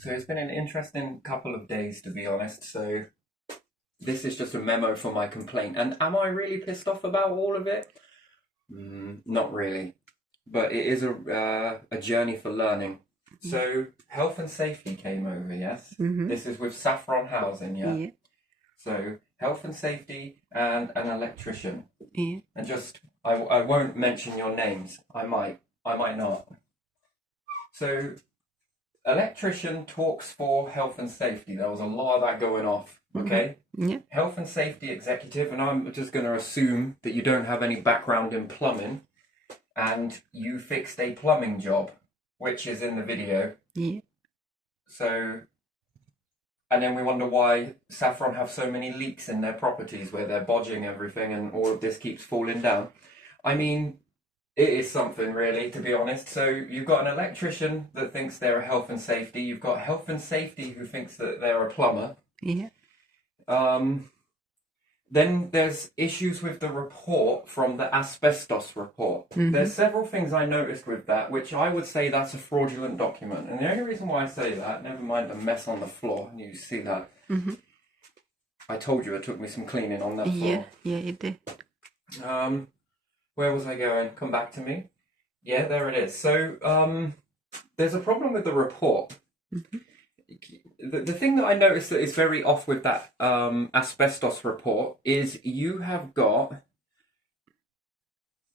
So it's been an interesting couple of days, to be honest. So this is just a memo for my complaint. And am I really pissed off about all of it? Not really. But it is a journey for learning. So health and safety came over, yes? This is with Saffron Housing, yeah? Yeah. So health and safety and an electrician. Yeah. And just, I won't mention your names. I might not. So electrician talks for health and safety. There was a lot of that going off, okay? Yeah. Health and safety executive, and I'm just going to assume that you don't have any background in plumbing, and you fixed a plumbing job, which is in the video. Yeah. So, and then we wonder why Saffron have so many leaks in their properties where they're bodging everything and all of this keeps falling down. I mean, it is something, really, to be honest. So you've got an electrician that thinks they're a health and safety. You've got health and safety who thinks that they're a plumber. Yeah. Then there's issues with the report from the asbestos report. There's several things I noticed with that, which I would say that's a fraudulent document. And the only reason why I say that, never mind the mess on the floor, and you see that. I told you it took me some cleaning on that floor. Yeah, it did. Where was I going? Come back to me. Yeah, there it is. So there's a problem with the report. The thing that I noticed that is very off with that asbestos report is you have got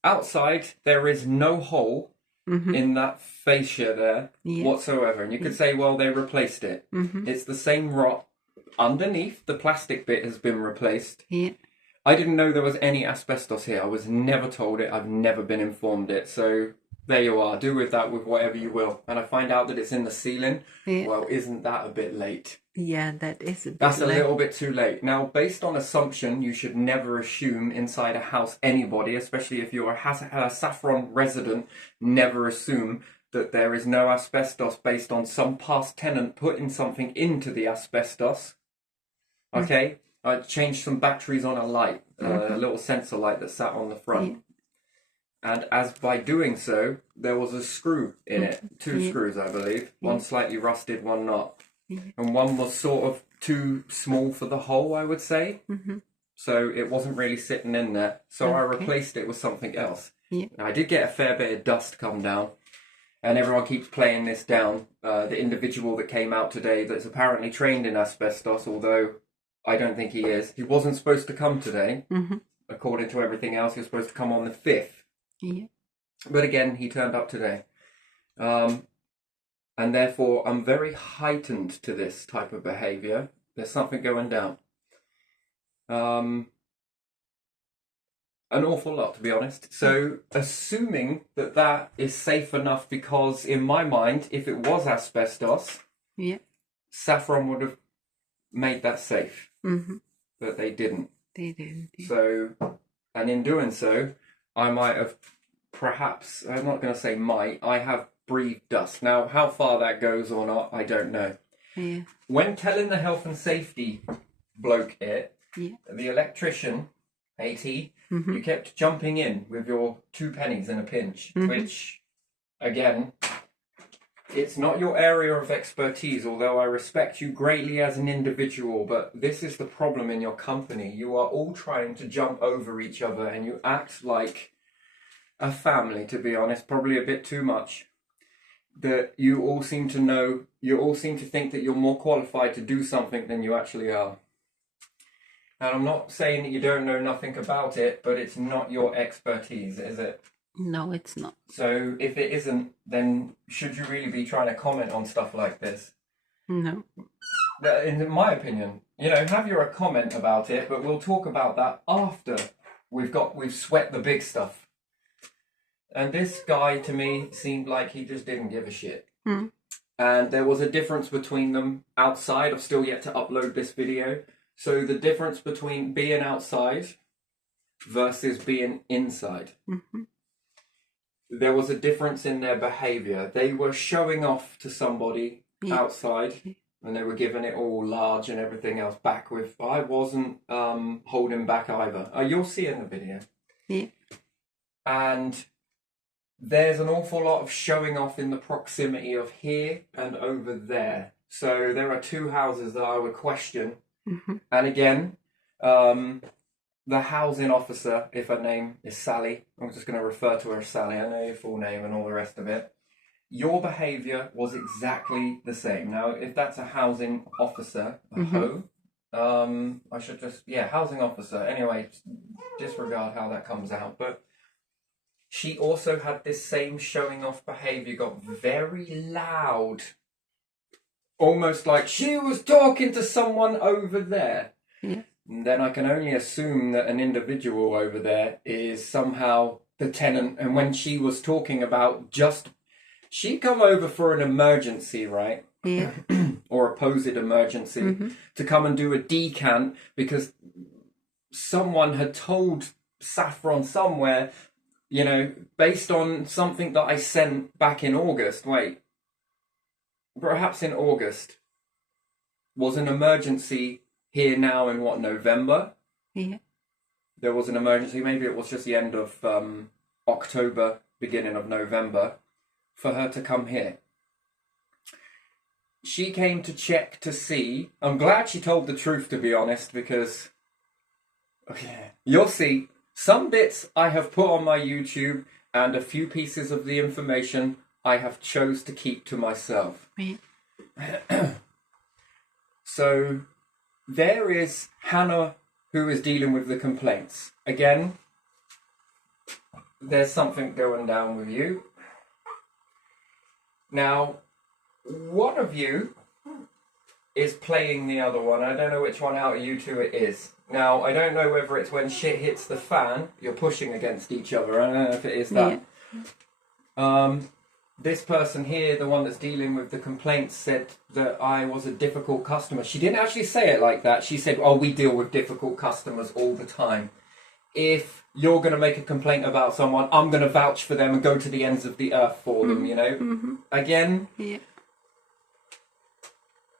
outside there is no hole in that fascia there whatsoever, and you could say, well, they replaced it. It's the same rot underneath. The plastic bit has been replaced. I didn't know there was any asbestos here. I was never told it. I've never been informed it. So there you are. Do with that with whatever you will. And I find out that it's in the ceiling. Well, isn't that a bit late? Yeah, that is a bit That's late. a little bit too late. Now, based on assumption, you should never assume inside a house anybody, especially if you're a Saffron resident, never assume that there is no asbestos based on some past tenant putting something into the asbestos. Okay? I changed some batteries on a light, a little sensor light that sat on the front. And as by doing so, there was a screw in it. Two screws, I believe. One slightly rusted, one not. And one was sort of too small for the hole, I would say. So it wasn't really sitting in there. So I replaced it with something else. Now, I did get a fair bit of dust come down. And everyone keeps playing this down. The individual that came out today that's apparently trained in asbestos, although I don't think he is. He wasn't supposed to come today. According to everything else, he was supposed to come on the 5th. But again, he turned up today. And therefore, I'm very heightened to this type of behaviour. There's something going down. An awful lot, to be honest. So, assuming that that is safe enough, because in my mind, if it was asbestos, Saffron would have made that safe. But they didn't. They didn't. So, and in doing so, I might have perhaps, I'm not going to say might, I have breathed dust. Now, how far that goes or not, I don't know. When telling the health and safety bloke it, the electrician, AT, you kept jumping in with your 2 pennies and a pinch, which, again, it's not your area of expertise, although I respect you greatly as an individual, but this is the problem in your company. You are all trying to jump over each other and you act like a family, to be honest, probably a bit too much. That you all seem to know, you all seem to think that you're more qualified to do something than you actually are. And I'm not saying that you don't know nothing about it, but it's not your expertise, is it? No, it's not. So if it isn't, then should you really be trying to comment on stuff like this? No. In my opinion, you know, have your comment about it, but we'll talk about that after we've sweat the big stuff. And this guy, to me, seemed like he just didn't give a shit. And there was a difference between them outside. I've still yet to upload this video. So the difference between being outside versus being inside. There was a difference in their behaviour. They were showing off to somebody outside, and they were giving it all large and everything else back with. I wasn't holding back either. You'll see in the video. And there's an awful lot of showing off in the proximity of here and over there. So there are two houses that I would question. Mm-hmm. And again, the housing officer, if her name is Sally, I'm just going to refer to her as Sally. I know your full name and all the rest of it. Your behaviour was exactly the same. Now, if that's a housing officer, I should just, housing officer. Anyway, disregard how that comes out. But she also had this same showing off behaviour, got very loud. Almost like she was talking to someone over there. Yeah. And then I can only assume that an individual over there is somehow the tenant. And when she was talking about she'd come over for an emergency, right? Yeah. Or a supposed emergency, to come and do a decant because someone had told Saffron somewhere, based on something that I sent back in August. Wait. Perhaps in August, was an emergency here now in November? Yeah. There was an emergency, maybe it was just the end of October, beginning of November, for her to come here. She came to check to see. I'm glad she told the truth, to be honest, because you'll see some bits I have put on my YouTube and a few pieces of the information I have chose to keep to myself. Yeah. So there is Hannah, who is dealing with the complaints. Again, there's something going down with you. Now, one of you is playing the other one. I don't know which one out of you two it is. Now, I don't know whether it's when shit hits the fan, you're pushing against each other. I don't know if it is that. Yeah. This person here, the one that's dealing with the complaints, said that I was a difficult customer. She didn't actually say it like that. She said, we deal with difficult customers all the time. If you're going to make a complaint about someone, I'm going to vouch for them and go to the ends of the earth for them, Mm-hmm. Again,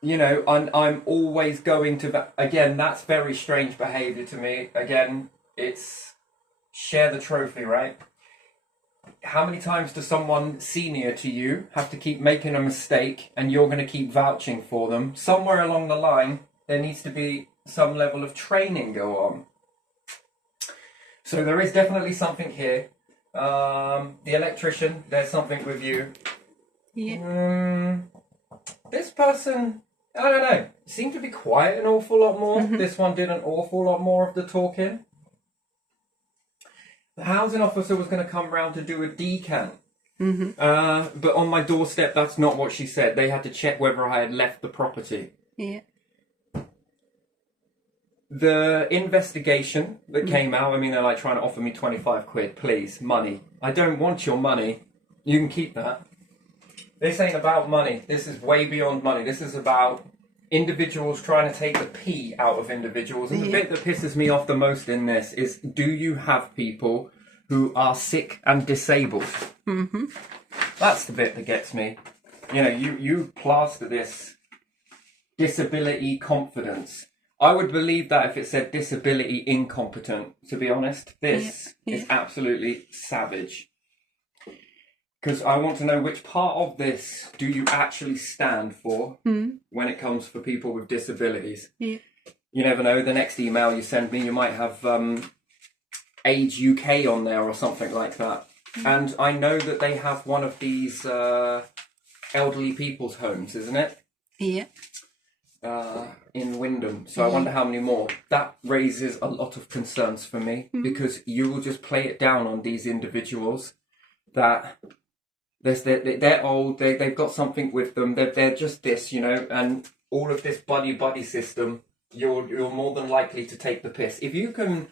I'm always going to... Again, that's very strange behaviour to me. Again, it's share the trophy, right? How many times does someone senior to you have to keep making a mistake and you're going to keep vouching for them? Somewhere along the line, there needs to be some level of training go on. So there is definitely something here. The electrician, there's something with you. Yeah. This person, I don't know, seemed to be quiet an awful lot more. This one did an awful lot more of the talking. The housing officer was going to come round to do a decant. But on my doorstep, that's not what she said. They had to check whether I had left the property. Yeah. The investigation that came out, they're like trying to offer me 25 quid, please, money. I don't want your money. You can keep that. This ain't about money. This is way beyond money. This is about individuals trying to take the pee out of individuals. And the bit that pisses me off the most in this is, do you have people who are sick and disabled? That's the bit that gets me. You plaster this disability confidence. I would believe that if it said disability incompetent, to be honest. This is absolutely savage. Because I want to know which part of this do you actually stand for when it comes for people with disabilities. Yeah. You never know, the next email you send me, you might have AIDS UK on there or something like that. And I know that they have one of these elderly people's homes, isn't it? Yeah. In Wyndham. So I wonder how many more. That raises a lot of concerns for me because you will just play it down on these individuals that... They're old, they've got something with them, they're just this, and all of this buddy system, you're more than likely to take the piss. If you can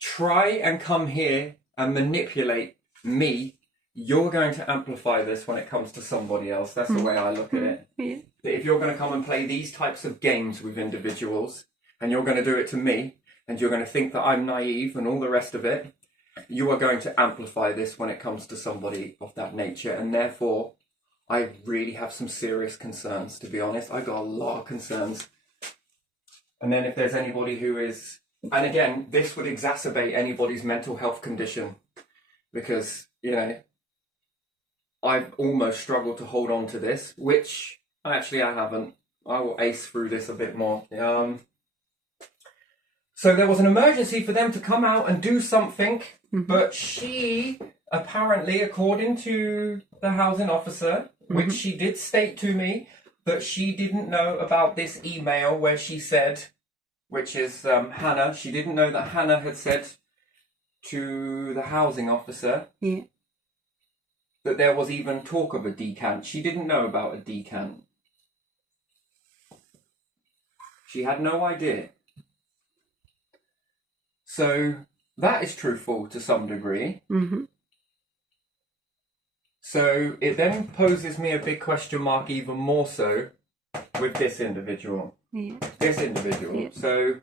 try and come here and manipulate me, you're going to amplify this when it comes to somebody else. That's the way I look at it. Yeah. If you're going to come and play these types of games with individuals, and you're going to do it to me, and you're going to think that I'm naive and all the rest of it, you are going to amplify this when it comes to somebody of that nature. And therefore, I really have some serious concerns, to be honest. I got a lot of concerns. And then if there's anybody who is... And again, this would exacerbate anybody's mental health condition. Because, I've almost struggled to hold on to this, which actually I haven't. I will ace through this a bit more. So there was an emergency for them to come out and do something, but she apparently, according to the housing officer, which she did state to me, that she didn't know about this email where she said, which is Hannah, she didn't know that Hannah had said to the housing officer that there was even talk of a decant. She didn't know about a decant. She had no idea. So that is truthful to some degree. So it then poses me a big question mark even more so with this individual. This individual. So,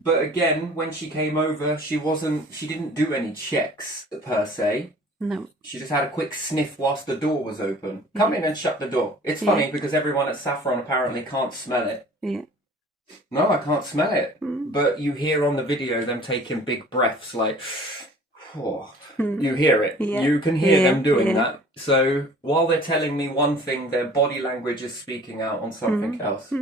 but again, when she came over, she didn't do any checks per se. No. She just had a quick sniff whilst the door was open. Come in and shut the door. It's funny because everyone at Saffron apparently can't smell it. No, I can't smell it. But you hear on the video them taking big breaths like, oh, you hear it. You can hear them doing that. So while they're telling me one thing, their body language is speaking out on something else.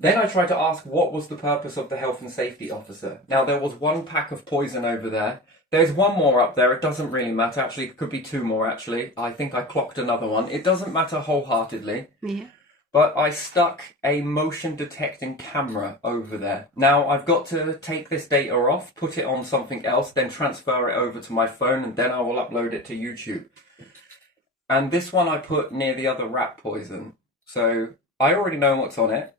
Then I tried to ask what was the purpose of the health and safety officer. Now, there was one pack of poison over there. There's one more up there. It doesn't really matter. Actually, it could be two more, actually. I think I clocked another one. It doesn't matter wholeheartedly. But I stuck a motion detecting camera over there. Now, I've got to take this data off, put it on something else, then transfer it over to my phone, and then I will upload it to YouTube. And this one I put near the other rat poison. So I already know what's on it,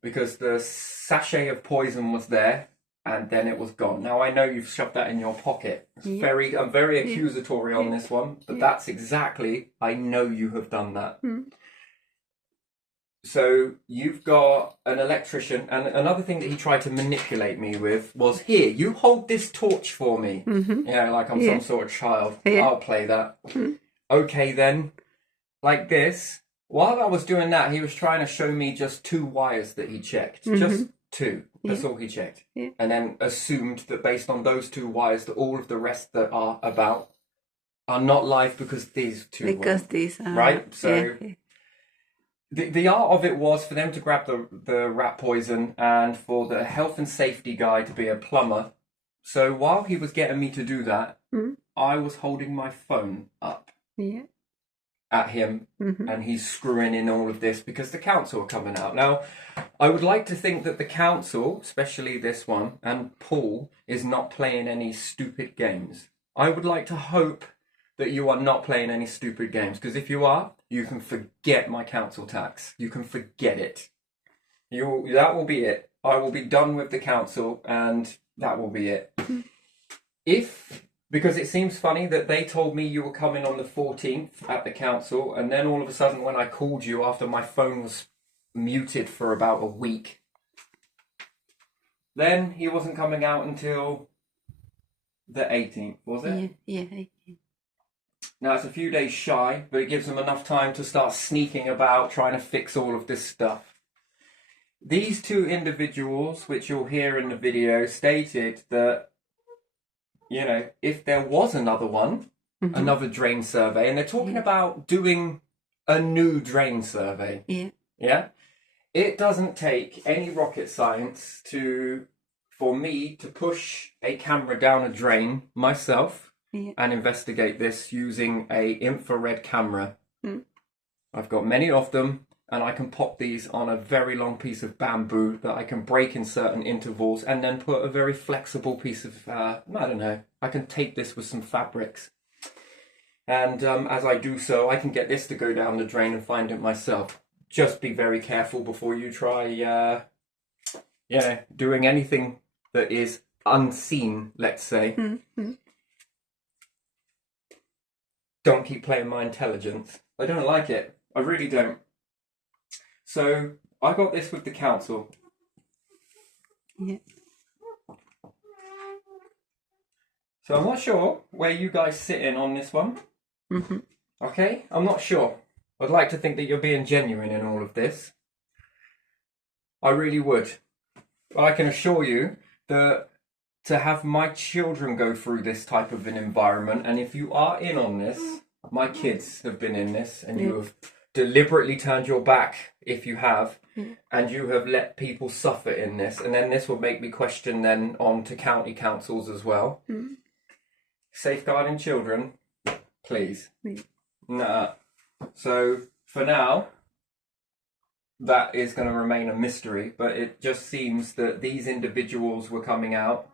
because the sachet of poison was there, and then it was gone. Now, I know you've shoved that in your pocket. I'm very accusatory on this one, but that's exactly, I know you have done that. So you've got an electrician, and another thing that he tried to manipulate me with was, here, you hold this torch for me. Like I'm some sort of child. I'll play that. Okay then, like this. While I was doing that, he was trying to show me just 2 wires that he checked. Just 2. That's all he checked. And then assumed that based on those 2 wires that all of the rest that are about are not live because these 2 because were. these are... Right? So... The art of it was for them to grab the rat poison and for the health and safety guy to be a plumber. So while he was getting me to do that, I was holding my phone up at him and he's screwing in all of this because the council are coming out. Now, I would like to think that the council, especially this one, and Paul, is not playing any stupid games. I would like to hope that you are not playing any stupid games, because if you are, you can forget my council tax. You can forget it. That will be it. I will be done with the council, and that will be it. Because it seems funny that they told me you were coming on the 14th at the council, and then all of a sudden when I called you after my phone was muted for about a week, then he wasn't coming out until the 18th, was it? Yeah, 18th. Now, it's a few days shy, but it gives them enough time to start sneaking about, trying to fix all of this stuff. These 2 individuals, which you'll hear in the video, stated that, if there was another one, another drain survey, and they're talking about doing a new drain survey. Yeah? It doesn't take any rocket science for me to push a camera down a drain myself, and investigate this using a infrared camera. I've got many of them, and I can pop these on a very long piece of bamboo that I can break in certain intervals, and then put a very flexible piece of, I don't know, I can tape this with some fabrics. And as I do so, I can get this to go down the drain and find it myself. Just be very careful before you try, doing anything that is unseen, let's say. Don't keep playing my intelligence. I don't like it. I really don't. So I got this with the council. So I'm not sure where you guys sit in on this one. Okay? I'm not sure. I'd like to think that you're being genuine in all of this. I really would. But I can assure you that to have my children go through this type of an environment, and if you are in on this, my kids have been in this, and you have deliberately turned your back, if you have, Yeah. and you have let people suffer in this, and then this will make me question then on to county councils as well. Mm. Safeguarding children, please. Yeah. Nah. So for now, that is going to remain a mystery, but it just seems that these individuals were coming out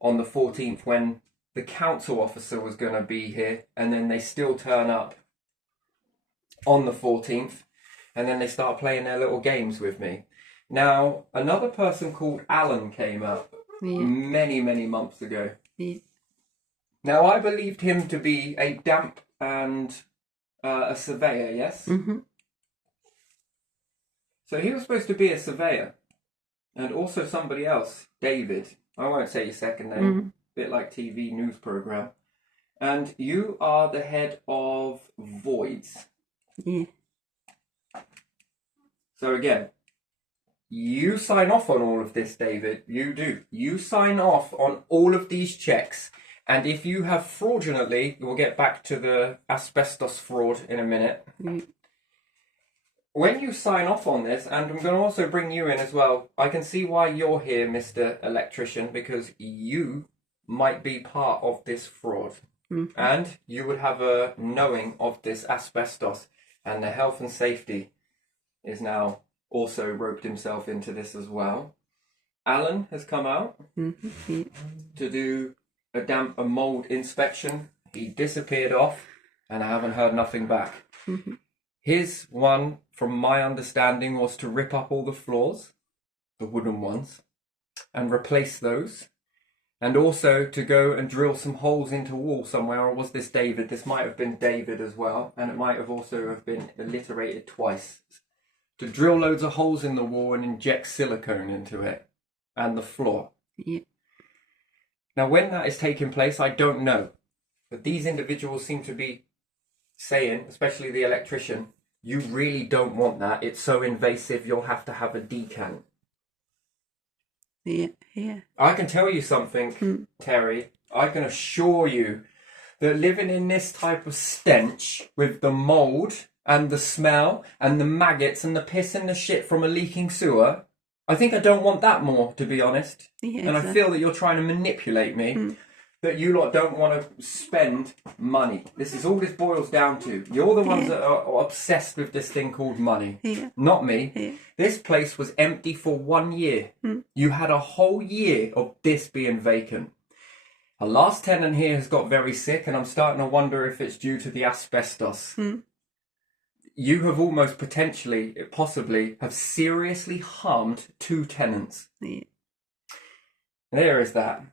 on the 14th when the council officer was going to be here, and then they still turn up on the 14th, and then they start playing their little games with me. Now, another person called Alan came up many, many months ago. Yeah. Now, I believed him to be a damp and a surveyor, yes? Mm-hmm. So he was supposed to be a surveyor, and also somebody else, David. I won't say your second name, Mm-hmm. bit like TV news program. And you are the head of voids. Yeah. So again, you sign off on all of this, David. You do. You sign off on all of these checks. And if you have fraudulently, we'll get back to the asbestos fraud in a minute. Yeah. When you sign off on this, and I'm going to also bring you in as well, I can see why you're here, Mr. Electrician, because you might be part of this fraud. Mm-hmm. And you would have a knowing of this asbestos, and the health and safety is now also roped himself into this as well. Alan has come out Mm-hmm. Yeah. to do a mould inspection. He disappeared off, and I haven't heard nothing back. Mm-hmm. His one, from my understanding, was to rip up all the floors, the wooden ones, and replace those. And also to go and drill some holes into wall somewhere. Or was this David? This might have been David as well. And it might have also have been alliterated twice. To drill loads of holes in the wall and inject silicone into it. And the floor. Yeah. Now when that is taking place, I don't know. But these individuals seem to be saying, especially the electrician, you really don't want that. It's so invasive, you'll have to have a decant. Yeah. Yeah. I can tell you something, Terry. I can assure you that living in this type of stench with the mould and the smell and the maggots and the piss and the shit from a leaking sewer, I think I don't want that more, to be honest. Yeah, and I feel that you're trying to manipulate me, that you lot don't want to spend money. This is all this boils down to. You're the ones that are obsessed with this thing called money. Yeah. Not me. Yeah. This place was empty for 1 year. You had a whole year of this being vacant. Our last tenant here has got very sick, and I'm starting to wonder if it's due to the asbestos. You have almost potentially, possibly, have seriously harmed 2 tenants. Yeah. There is that.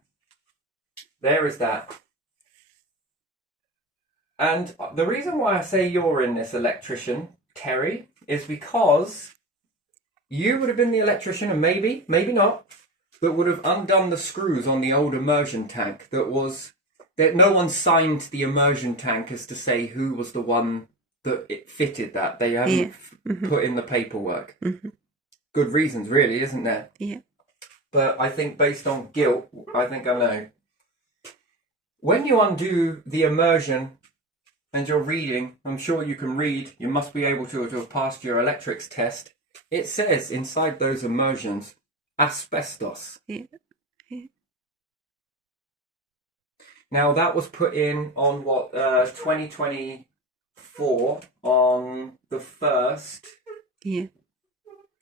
There is that. And the reason why I say you're in this, electrician, Terry, is because you would have been the electrician, and maybe not, that would have undone the screws on the old immersion tank that no one signed the immersion tank as to say who was the one that it fitted that. They haven't put in the paperwork. Good reasons, really, isn't there? Yeah. But I think based on guilt, I think I know. When you undo the immersion and you're reading, I'm sure you can read, you must be able to have passed your electrics test. It says inside those immersions, asbestos. Yeah. Yeah. Now that was put in on 2024 on the 1st. Yeah.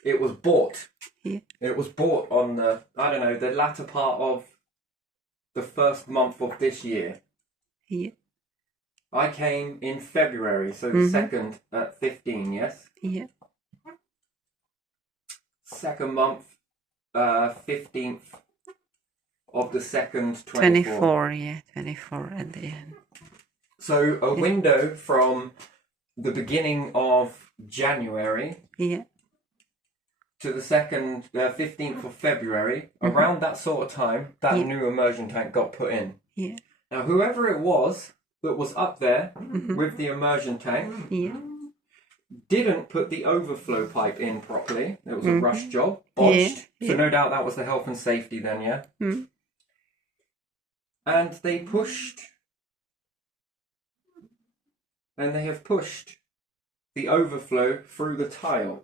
It was bought. Yeah. It was bought on the latter part of the first month of this year. Yeah. I came in February, so the second at 15, yes? Yeah. Second month, 15th of the second, 24. 24, yeah, 24 at the end. So a window from the beginning of January to the 15th of February, around that sort of time, that new immersion tank got put in. Yeah. Now, whoever it was that was up there with the immersion tank didn't put the overflow pipe in properly. It was a rush job, botched. So no doubt that was the health and safety then, yeah? And they pushed, and they have pushed the overflow through the tile.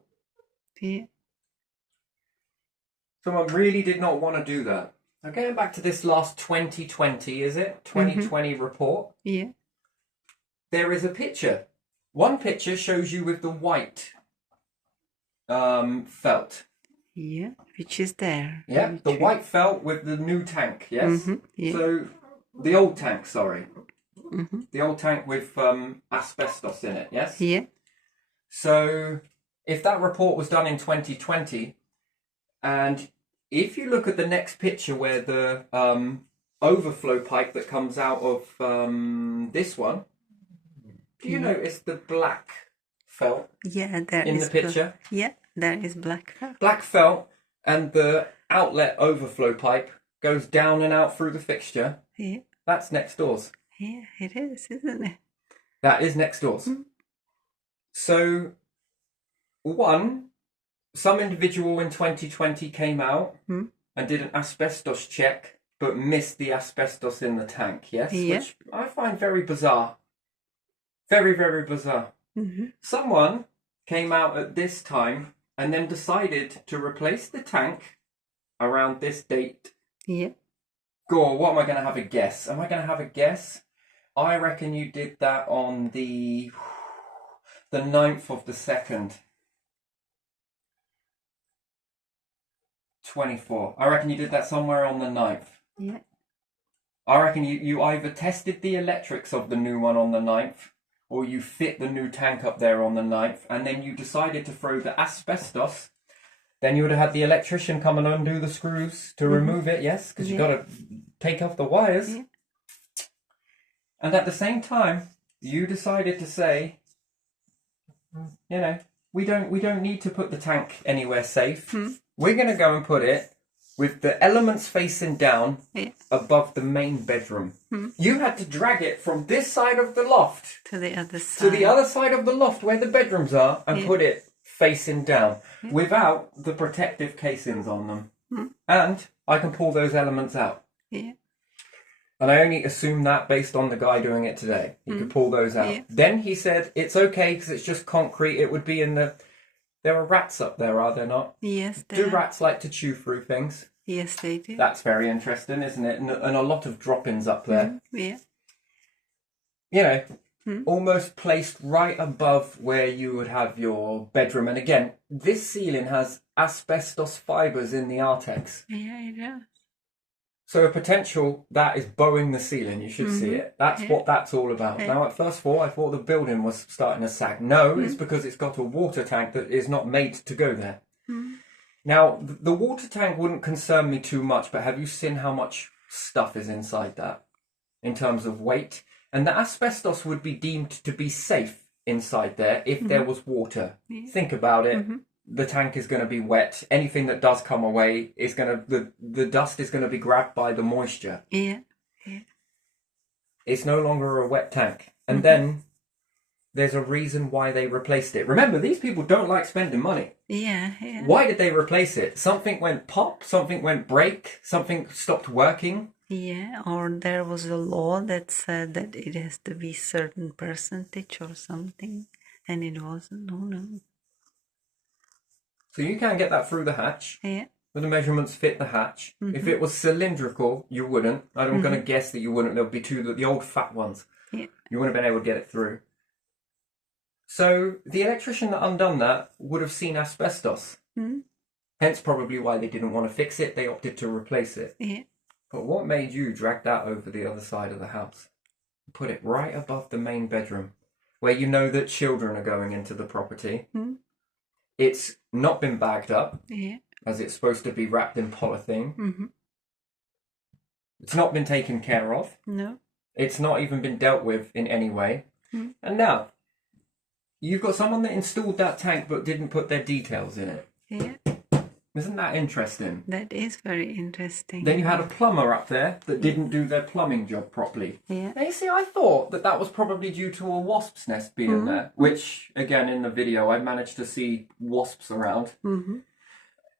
Yeah. Someone really did not want to do that. Now going back to this last 2020, is it? 2020 report. Yeah. There is a picture. One picture shows you with the white felt. Yeah. Which is there. Yeah, the white felt with the new tank, yes? Yeah. So, the old tank, sorry. The old tank with asbestos in it, yes? Yeah. So, if that report was done in 2020, and if you look at the next picture where the overflow pipe that comes out of this one, do you notice the black felt Yeah, there in is the picture? Yeah, there is black felt. Black felt, and the outlet overflow pipe goes down and out through the fixture. Yeah. That's next doors. Yeah, it is, isn't it? That is next doors. So, some individual in 2020 came out and did an asbestos check, but missed the asbestos in the tank, yes? Yeah. Which I find very bizarre. Very, very bizarre. Someone came out at this time and then decided to replace the tank around this date. Yeah. Go on, what am I going to have a guess? Am I going to have a guess? I reckon you did that on the 9th of the 2nd. 24. I reckon you did that somewhere on the 9th. Yeah. I reckon you either tested the electrics of the new one on the 9th, or you fit the new tank up there on the 9th, and then you decided to throw the asbestos. Then you would have had the electrician come and undo the screws to remove it, yes? Because you've got to take off the wires. Yeah. And at the same time, you decided to say, you know, we don't need to put the tank anywhere safe. We're going to go and put it with the elements facing down above the main bedroom. You had to drag it from this side of the loft to the other side. To the other side of the loft where the bedrooms are and put it facing down without the protective casings on them. And I can pull those elements out. Yeah. And I only assume that based on the guy doing it today. He could pull those out. Yeah. Then he said, it's okay because it's just concrete. It would be in the... There are rats up there, are there not? Yes, Do rats like to chew through things? Yes, they do. That's very interesting, isn't it? And a lot of drop-ins up there. Yeah. You know, almost placed right above where you would have your bedroom. And again, this ceiling has asbestos fibres in the Artex. Yeah, it does. So a potential that is bowing the ceiling. You should see it. That's what that's all about. Now, at first thought, I thought the building was starting to sag. No, it's because it's got a water tank that is not made to go there. Now, the water tank wouldn't concern me too much, but have you seen how much stuff is inside that in terms of weight? And the asbestos would be deemed to be safe inside there if there was water. Think about it. The tank is going to be wet. Anything that does come away is going to... The dust is going to be grabbed by the moisture. Yeah. Yeah. It's no longer a wet tank. And then there's a reason why they replaced it. Remember, these people don't like spending money. Yeah, yeah. Why did they replace it? Something went pop, something went break, something stopped working. Yeah, or there was a law that said that it has to be certain percentage or something, and it wasn't. No. So you can get that through the hatch. Yeah. But the measurements fit the hatch. If it was cylindrical, you wouldn't. I'm going to guess that you wouldn't. There would be the old fat ones. Yeah. You wouldn't have been able to get it through. So the electrician that undone that would have seen asbestos. Hence probably why they didn't want to fix it. They opted to replace it. Yeah. But what made you drag that over the other side of the house? Put it right above the main bedroom, where you know that children are going into the property. It's not been bagged up, as it's supposed to be wrapped in polythene. It's not been taken care of. No. It's not even been dealt with in any way. And now, you've got someone that installed that tank but didn't put their details in it. Yeah. Isn't that interesting? That is very interesting. Then you had a plumber up there that didn't do their plumbing job properly. Yeah. Now, you see, I thought that was probably due to a wasp's nest being there, which, again, in the video, I managed to see wasps around.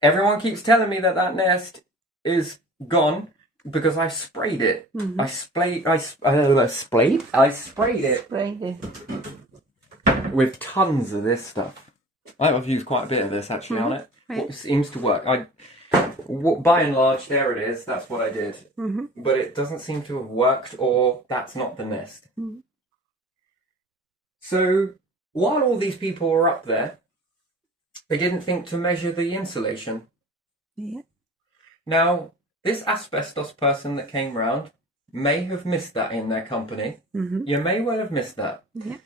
Everyone keeps telling me that nest is gone because I sprayed it. I sprayed it. with tons of this stuff. I've used quite a bit of this actually on it. Yeah. It seems to work. By and large, there it is. That's what I did. But it doesn't seem to have worked, or that's not the nest. So while all these people were up there, they didn't think to measure the insulation. Yeah. Now, this asbestos person that came round may have missed that in their company. You may well have missed that. Yeah.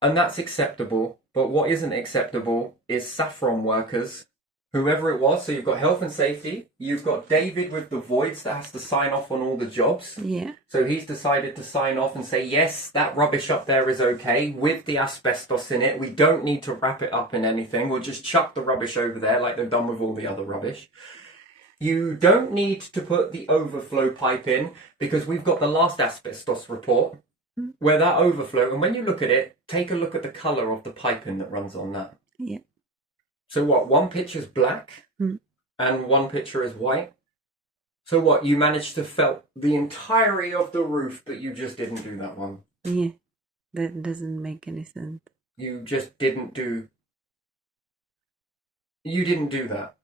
And that's acceptable. But what isn't acceptable is Saffron workers, whoever it was. So you've got health and safety. You've got David with the voids that has to sign off on all the jobs. Yeah. So he's decided to sign off and say, yes, that rubbish up there is okay with the asbestos in it. We don't need to wrap it up in anything. We'll just chuck the rubbish over there like they've done with all the other rubbish. You don't need to put the overflow pipe in because we've got the last asbestos report where that overflow, and when you look at it, take a look at the colour of the piping that runs on that. Yeah. So what, one picture's black and one picture is white? So what, you managed to felt the entirety of the roof, but you just didn't do that one? Yeah. That doesn't make any sense. You just didn't do... You didn't do that.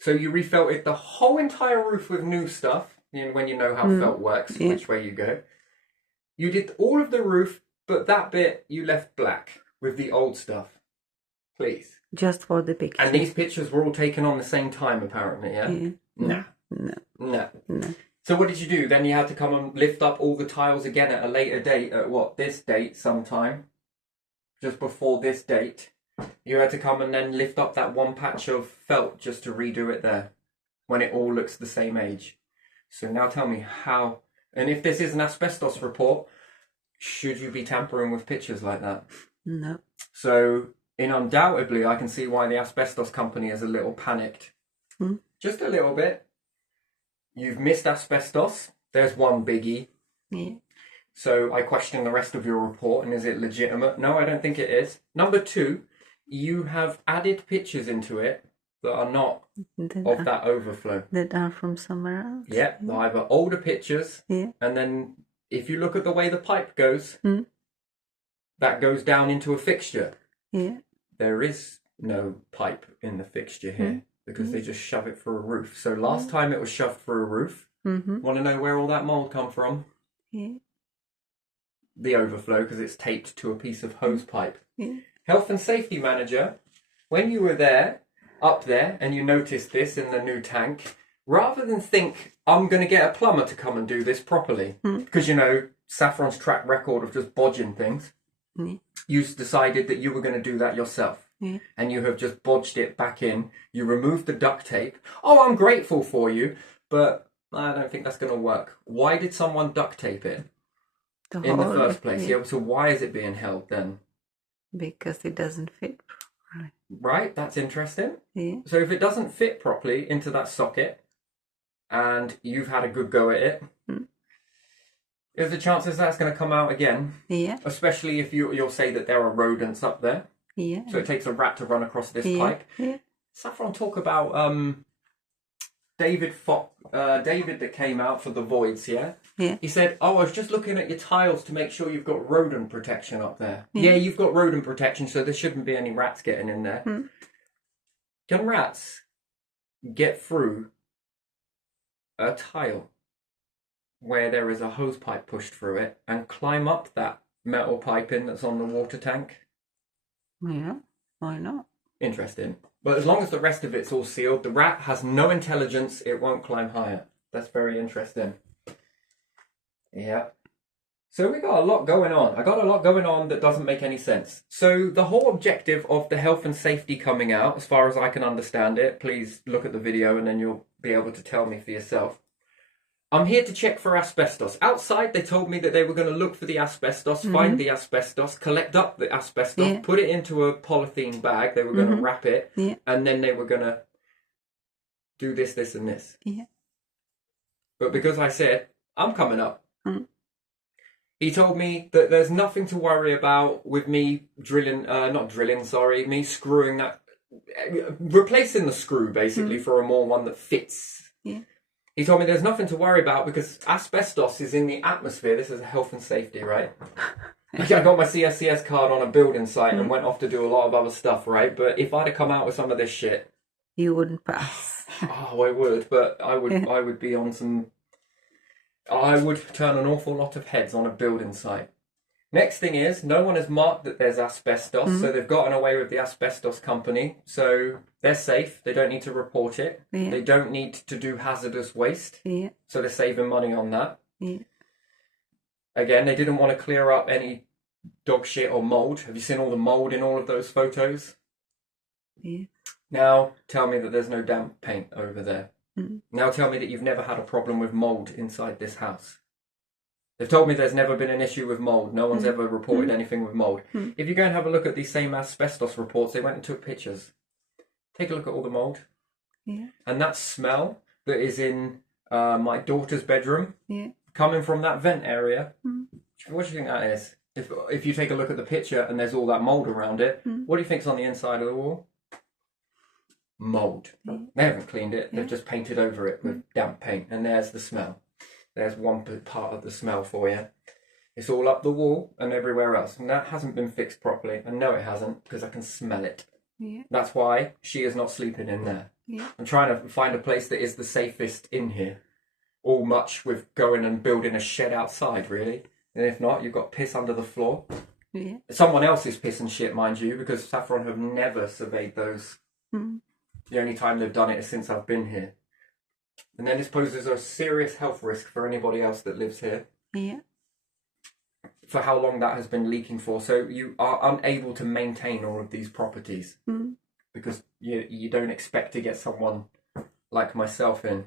So you refelted the whole entire roof with new stuff, when you know how felt works, which way you go. You did all of the roof, but that bit you left black with the old stuff. Please. Just for the picture. And these pictures were all taken on the same time, apparently, yeah? Yeah. No. No. So what did you do? Then you had to come and lift up all the tiles again at a later date, at what, this date sometime? Just before this date. You had to come and then lift up that one patch of felt just to redo it there, when it all looks the same age. So now tell me how, and if this is an asbestos report, should you be tampering with pictures like that? No. So, undoubtedly, I can see why the asbestos company is a little panicked. Just a little bit. You've missed asbestos. There's one biggie. Yeah. So I question the rest of your report, and is it legitimate? No, I don't think it is. Number two, you have added pictures into it that are not of that overflow. That are from somewhere else. Yeah, they're either older pictures, and then if you look at the way the pipe goes, that goes down into a fixture. Yeah. There is no pipe in the fixture here because they just shove it through a roof. So last time it was shoved through a roof. Want to know where all that mould come from? Yeah. The overflow, because it's taped to a piece of hose pipe. Yeah. Health and safety manager, when you were there, up there, and you noticed this in the new tank, rather than think, I'm going to get a plumber to come and do this properly, because, you know, Saffron's track record of just bodging things, you decided that you were going to do that yourself. And you have just bodged it back in. You removed the duct tape. Oh, I'm grateful for you, but I don't think that's going to work. Why did someone duct tape it in the first place? Yeah, so why is it being held then? Because it doesn't fit properly. Right, that's interesting. Yeah. So if it doesn't fit properly into that socket, and you've had a good go at it, is the chances that's going to come out again? Yeah. Especially if you'll say that there are rodents up there. Yeah. So it takes a rat to run across this pipe. Yeah. Saffron talk about David that came out for the voids, yeah? Yeah. He said, oh, I was just looking at your tiles to make sure you've got rodent protection up there. Yeah, you've got rodent protection, so there shouldn't be any rats getting in there. Can rats get through a tile where there is a hose pipe pushed through it and climb up that metal piping that's on the water tank? Yeah, why not? Interesting. But as long as the rest of it's all sealed, the rat has no intelligence, it won't climb higher. That's very interesting. Yeah. So we got a lot going on. I got a lot going on that doesn't make any sense. So the whole objective of the health and safety coming out, as far as I can understand it, please look at the video and then you'll be able to tell me for yourself. I'm here to check for asbestos. Outside, they told me that they were going to look for the asbestos, find the asbestos, collect up the asbestos, put it into a polythene bag. They were going to wrap it, and then they were going to do this, this, and this. Yeah. But because I said, I'm coming up, he told me that there's nothing to worry about with me me screwing that, replacing the screw, basically, for a more one that fits. Yeah. He told me there's nothing to worry about because asbestos is in the atmosphere. This is health and safety, right? I got my CSCS card on a building site and went off to do a lot of other stuff, right? But if I'd have come out with some of this shit, You wouldn't pass. oh, I would. But I would be on some. I would turn an awful lot of heads on a building site. Next thing is, no one has marked that there's asbestos, so they've gotten away with the asbestos company. So they're safe. They don't need to report it. Yeah. They don't need to do hazardous waste. Yeah. So they're saving money on that. Yeah. Again, they didn't want to clear up any dog shit or mold. Have you seen all the mold in all of those photos? Yeah. Now tell me that there's no damp paint over there. Now tell me that you've never had a problem with mold inside this house. They've told me there's never been an issue with mold. No one's ever reported anything with mold. If you go and have a look at these same asbestos reports, they went and took pictures. Take a look at all the mold. Yeah. And that smell that is in my daughter's bedroom, Yeah. coming from that vent area, what do you think that is? If you take a look at the picture and there's all that mold around it, what do you think's on the inside of the wall? Mold. They haven't cleaned it. They've just painted over it with damp paint. And there's the smell. There's one part of the smell for you. It's all up the wall and everywhere else. And that hasn't been fixed properly. And no, it hasn't, because I can smell it. Yeah. That's why she is not sleeping in there. Yeah. I'm trying to find a place that is the safest in here. All much with going and building a shed outside, really. And if not, you've got piss under the floor. Yeah. Someone else's piss and shit, mind you, because Saffron have never surveyed those. The only time they've done it is since I've been here. And then this poses a serious health risk for anybody else that lives here. Yeah. For how long that has been leaking for. So you are unable to maintain all of these properties. Because you don't expect to get someone like myself in.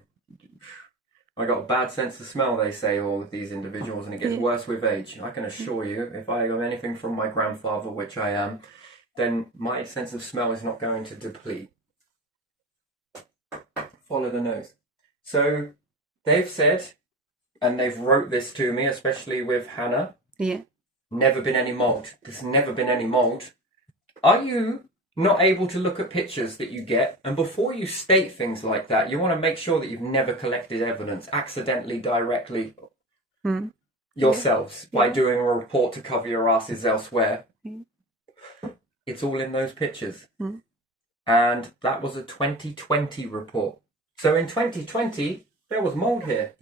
I got a bad sense of smell, they say, all of these individuals, and it gets worse with age. I can assure you, if I am anything from my grandfather, which I am, then my sense of smell is not going to deplete. Follow the nose. So they've said, and they've wrote this to me, especially with Hannah. Yeah. Never been any mold. There's never been any mold. Are you not able to look at pictures that you get, and before you state things like that, you want to make sure that you've never collected evidence accidentally, directly yourselves by doing a report to cover your asses elsewhere? It's all in those pictures. And that was a 2020 report. So in 2020, there was mold here.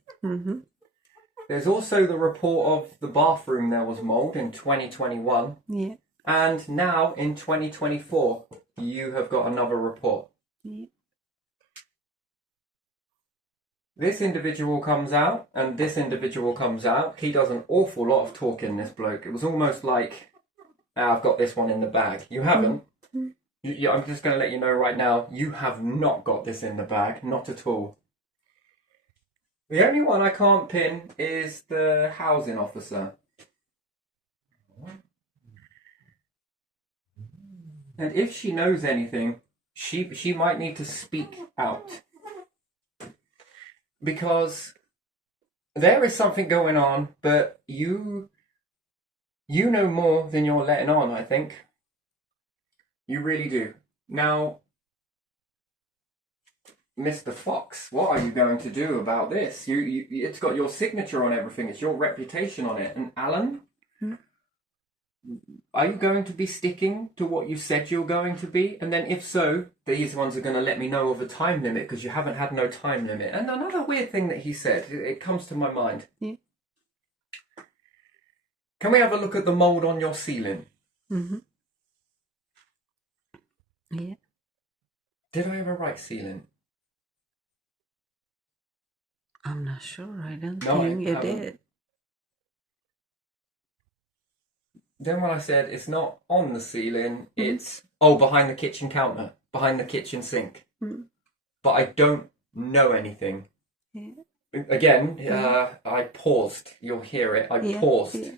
There's also the report of the bathroom there was mold in 2021. Yeah. And now in 2024, you have got another report. Yeah. This individual comes out and this individual comes out. He does an awful lot of talking, this bloke. It was almost like, I've got this one in the bag. You haven't. I'm just going to let you know right now, you have not got this in the bag. Not at all. The only one I can't pin is the housing officer. And if she knows anything, she might need to speak out. Because there is something going on, but you know more than you're letting on, I think. You really do. Now, Mr. Fox, what are you going to do about this? It's got your signature on everything. It's your reputation on it. And Alan, are you going to be sticking to what you said you're going to be? And then if so, these ones are going to let me know of a time limit because you haven't had no time limit. And another weird thing that he said, it comes to my mind. Yeah. Can we have a look at the mould on your ceiling? Yeah. Did I have a right ceiling? I'm not sure. I don't No, think you haven't. did. Then when I said it's not on the ceiling, it's behind the kitchen counter, behind the kitchen sink. But I don't know anything. Yeah. Again, I paused. You'll hear it. I paused. Yeah.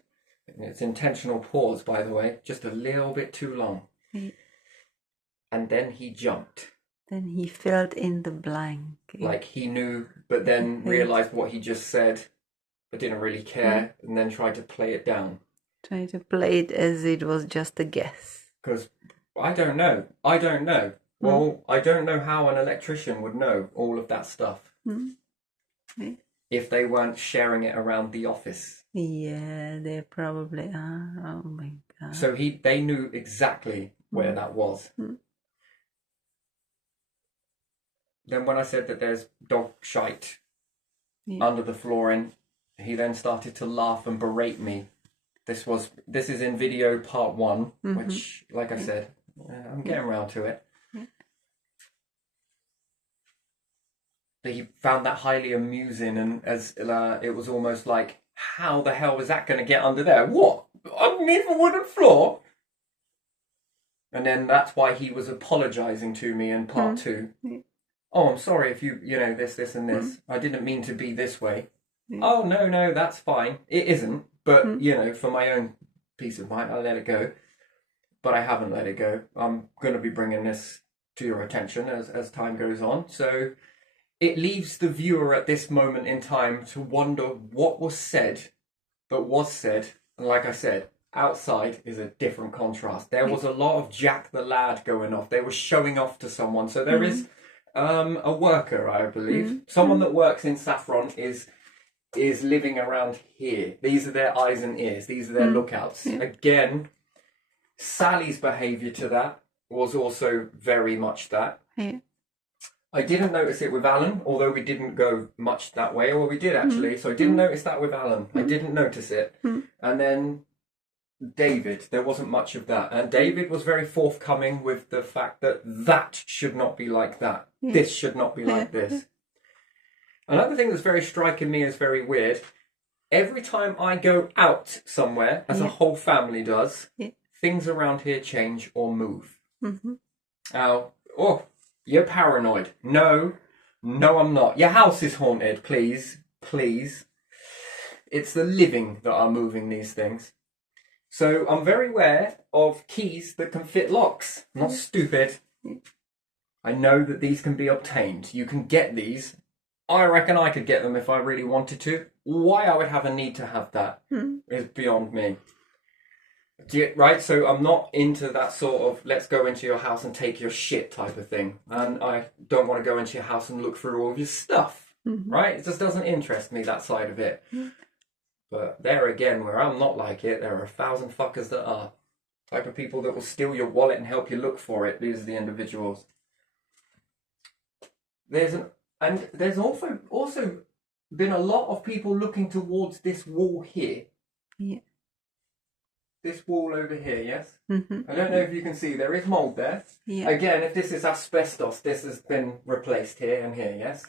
It's intentional pause, by the way, just a little bit too long. Yeah. And then he jumped. Then he filled in the blank. Like he knew, but then realised what he just said, but didn't really care, and then tried to play it down. Try to play it as it was just a guess. Because I don't know. Well, I don't know how an electrician would know all of that stuff Yeah. if they weren't sharing it around the office. Yeah, they probably are. Oh my God. So they knew exactly where that was. Then when I said that there's dog shite under the flooring, he then started to laugh and berate me. This is in video part 1, which, like I said, I'm getting around to it. But he found that highly amusing, and as it was almost like, how the hell was that going to get under there? What? Underneath a wooden floor? And then that's why he was apologising to me in part 2. Oh, I'm sorry if you know, this and this. I didn't mean to be this way. Oh, no, that's fine. It isn't. But, you know, for my own peace of mind, I let it go. But I haven't let it go. I'm going to be bringing this to your attention as time goes on. So it leaves the viewer at this moment in time to wonder what was said that was said. And like I said, outside is a different contrast. There was a lot of Jack the Lad going off. They were showing off to someone. So there is a worker, I believe. Someone that works in Saffron is living around here. These are their eyes and ears. These are their lookouts. Again, Sally's behaviour to that was also very much that. I didn't notice it with Alan, although we didn't go much that way, or we did actually. So I didn't notice that with Alan. I didn't notice it. And then David, there wasn't much of that. And David was very forthcoming with the fact that that should not be like that. This should not be like this. Another thing that's very striking me as very weird, every time I go out somewhere, as a whole family does, things around here change or move. Now, you're paranoid. No, I'm not. Your house is haunted, please. It's the living that are moving these things. So I'm very aware of keys that can fit locks. I'm not stupid. I know that these can be obtained. You can get these. I reckon I could get them if I really wanted to. Why I would have a need to have that is beyond me. Right, so I'm not into that sort of let's go into your house and take your shit type of thing. And I don't want to go into your house and look through all of your stuff. Right? It just doesn't interest me, that side of it. But there again, where I'm not like it, there are 1,000 fuckers that are. Type of people that will steal your wallet and help you look for it. These are the individuals. There's also been a lot of people looking towards this wall here. This wall over here, yes? I don't know if you can see, there is mould there. Again, if this is asbestos, this has been replaced here and here, yes?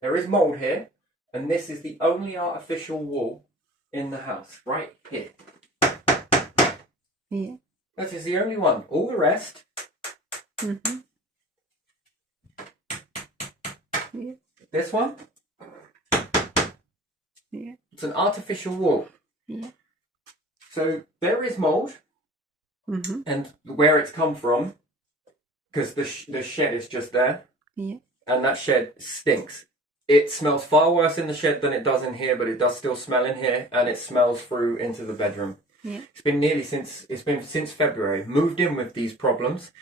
There is mould here, and this is the only artificial wall in the house, right here. That is the only one. All the rest... This one? It's an artificial wall. So there is mould, and where it's come from, because the shed is just there, and that shed stinks. It smells far worse in the shed than it does in here, but it does still smell in here, and it smells through into the bedroom. It's been since February. Moved in with these problems,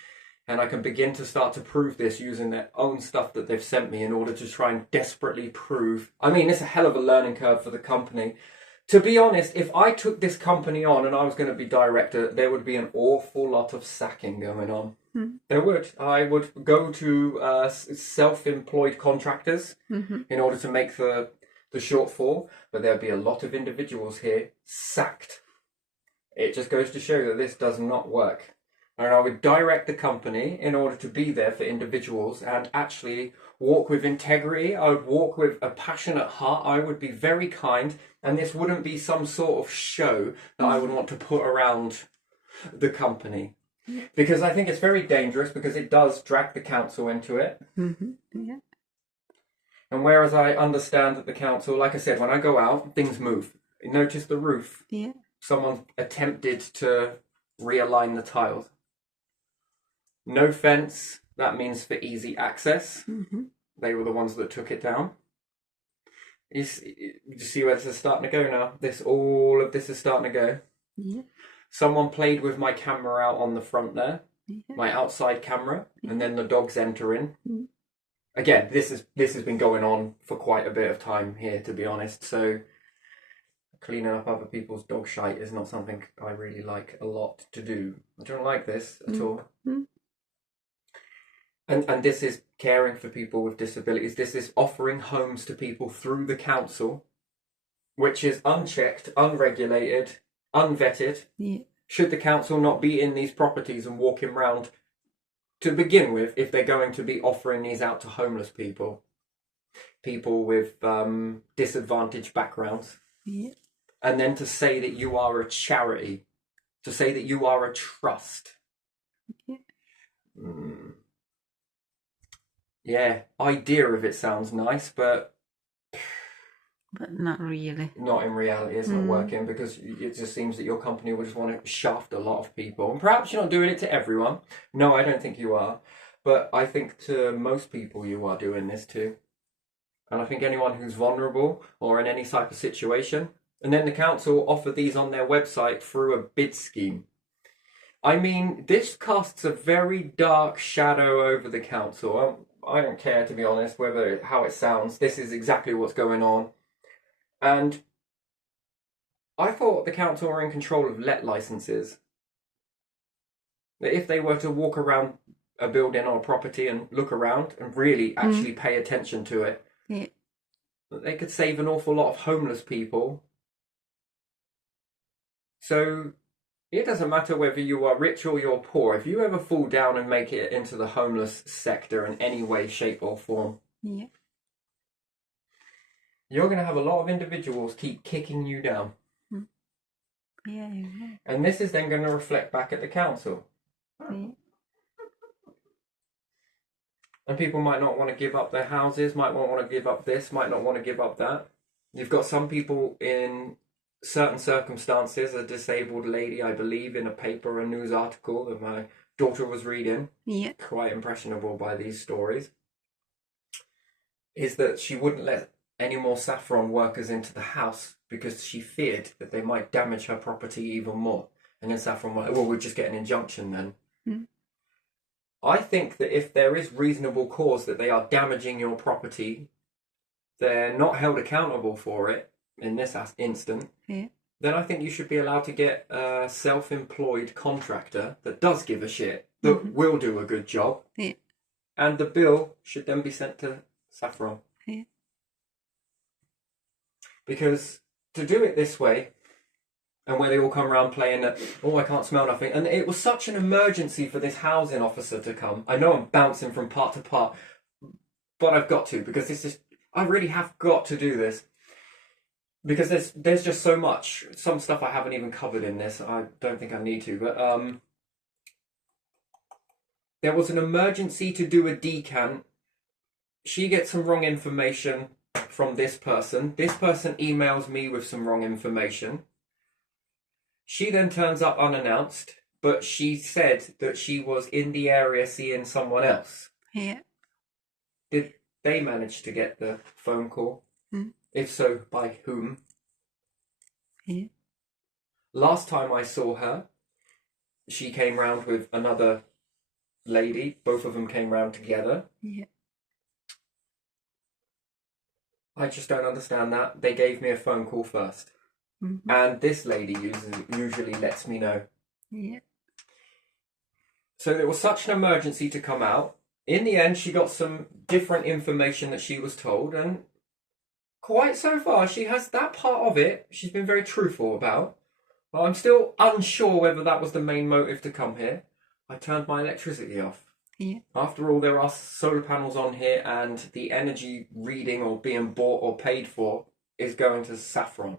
and I can begin to start to prove this using their own stuff that they've sent me in order to try and desperately prove. I mean, it's a hell of a learning curve for the company. To be honest, if I took this company on and I was going to be director, there would be an awful lot of sacking going on. There would. I would go to self-employed contractors in order to make the shortfall, but there'd be a lot of individuals here sacked. It just goes to show that this does not work. And I would direct the company in order to be there for individuals and actually walk with integrity. I would walk with a passionate heart. I would be very kind. And this wouldn't be some sort of show that I would want to put around the company. Because I think it's very dangerous because it does drag the council into it. And whereas I understand that the council, like I said, when I go out, things move. Notice the roof. Someone attempted to realign the tiles. No fence, that means for easy access. They were the ones that took it down. You see where this is starting to go now? All of this is starting to go. Someone played with my camera out on the front there, my outside camera, and then the dogs enter in. Again, this has been going on for quite a bit of time here, to be honest. So cleaning up other people's dog shite is not something I really like a lot to do. I don't like this at all. And this is caring for people with disabilities. This is offering homes to people through the council, which is unchecked, unregulated, unvetted. Yeah. Should the council not be in these properties and walking round to begin with if they're going to be offering these out to homeless people? People with disadvantaged backgrounds. Yeah. And then to say that you are a charity, to say that you are a trust. Yeah. Yeah, idea of it sounds nice, but not really. Not in reality. It's not working, because it just seems that your company will just want to shaft a lot of people. And perhaps you're not doing it to everyone. No, I don't think you are. But I think to most people you are doing this to. And I think anyone who's vulnerable or in any type of situation. And then the council offer these on their website through a bid scheme. I mean, this casts a very dark shadow over the council. I don't care, to be honest, how it sounds. This is exactly what's going on. And I thought the council were in control of let licenses. That if they were to walk around a building or a property and look around and really actually pay attention to it, they could save an awful lot of homeless people. So it doesn't matter whether you are rich or you're poor. If you ever fall down and make it into the homeless sector in any way, shape or form, you're going to have a lot of individuals keep kicking you down. Yeah. And this is then going to reflect back at the council. Yeah. And people might not want to give up their houses, might not want to give up this, might not want to give up that. You've got some people in certain circumstances, a disabled lady, I believe, in a paper, a news article that my daughter was reading, quite impressionable by these stories, is that she wouldn't let any more Saffron workers into the house because she feared that they might damage her property even more. And then Saffron went, well, we'll just get an injunction then. I think that if there is reasonable cause that they are damaging your property, they're not held accountable for it in this instant, then I think you should be allowed to get a self-employed contractor that does give a shit, that will do a good job, and the bill should then be sent to Saffron. Because to do it this way, and where they all come around playing that, oh, I can't smell nothing. And it was such an emergency for this housing officer to come. I know I'm bouncing from part to part, but I've got to, because I really have got to do this. Because there's just so much. Some stuff I haven't even covered in this. I don't think I need to. But there was an emergency to do a decant. She gets some wrong information from this person. This person emails me with some wrong information. She then turns up unannounced, but she said that she was in the area seeing someone else. Did they manage to get the phone call? If so, by whom? Last time I saw her, she came round with another lady. Both of them came round together. I just don't understand that. They gave me a phone call first. And this lady usually lets me know. So there was such an emergency to come out. In the end, she got some different information that she was told, and quite so far, she has that part of it she's been very truthful about. But I'm still unsure whether that was the main motive to come here. I turned my electricity off. After all, there are solar panels on here, and the energy reading or being bought or paid for is going to Saffron.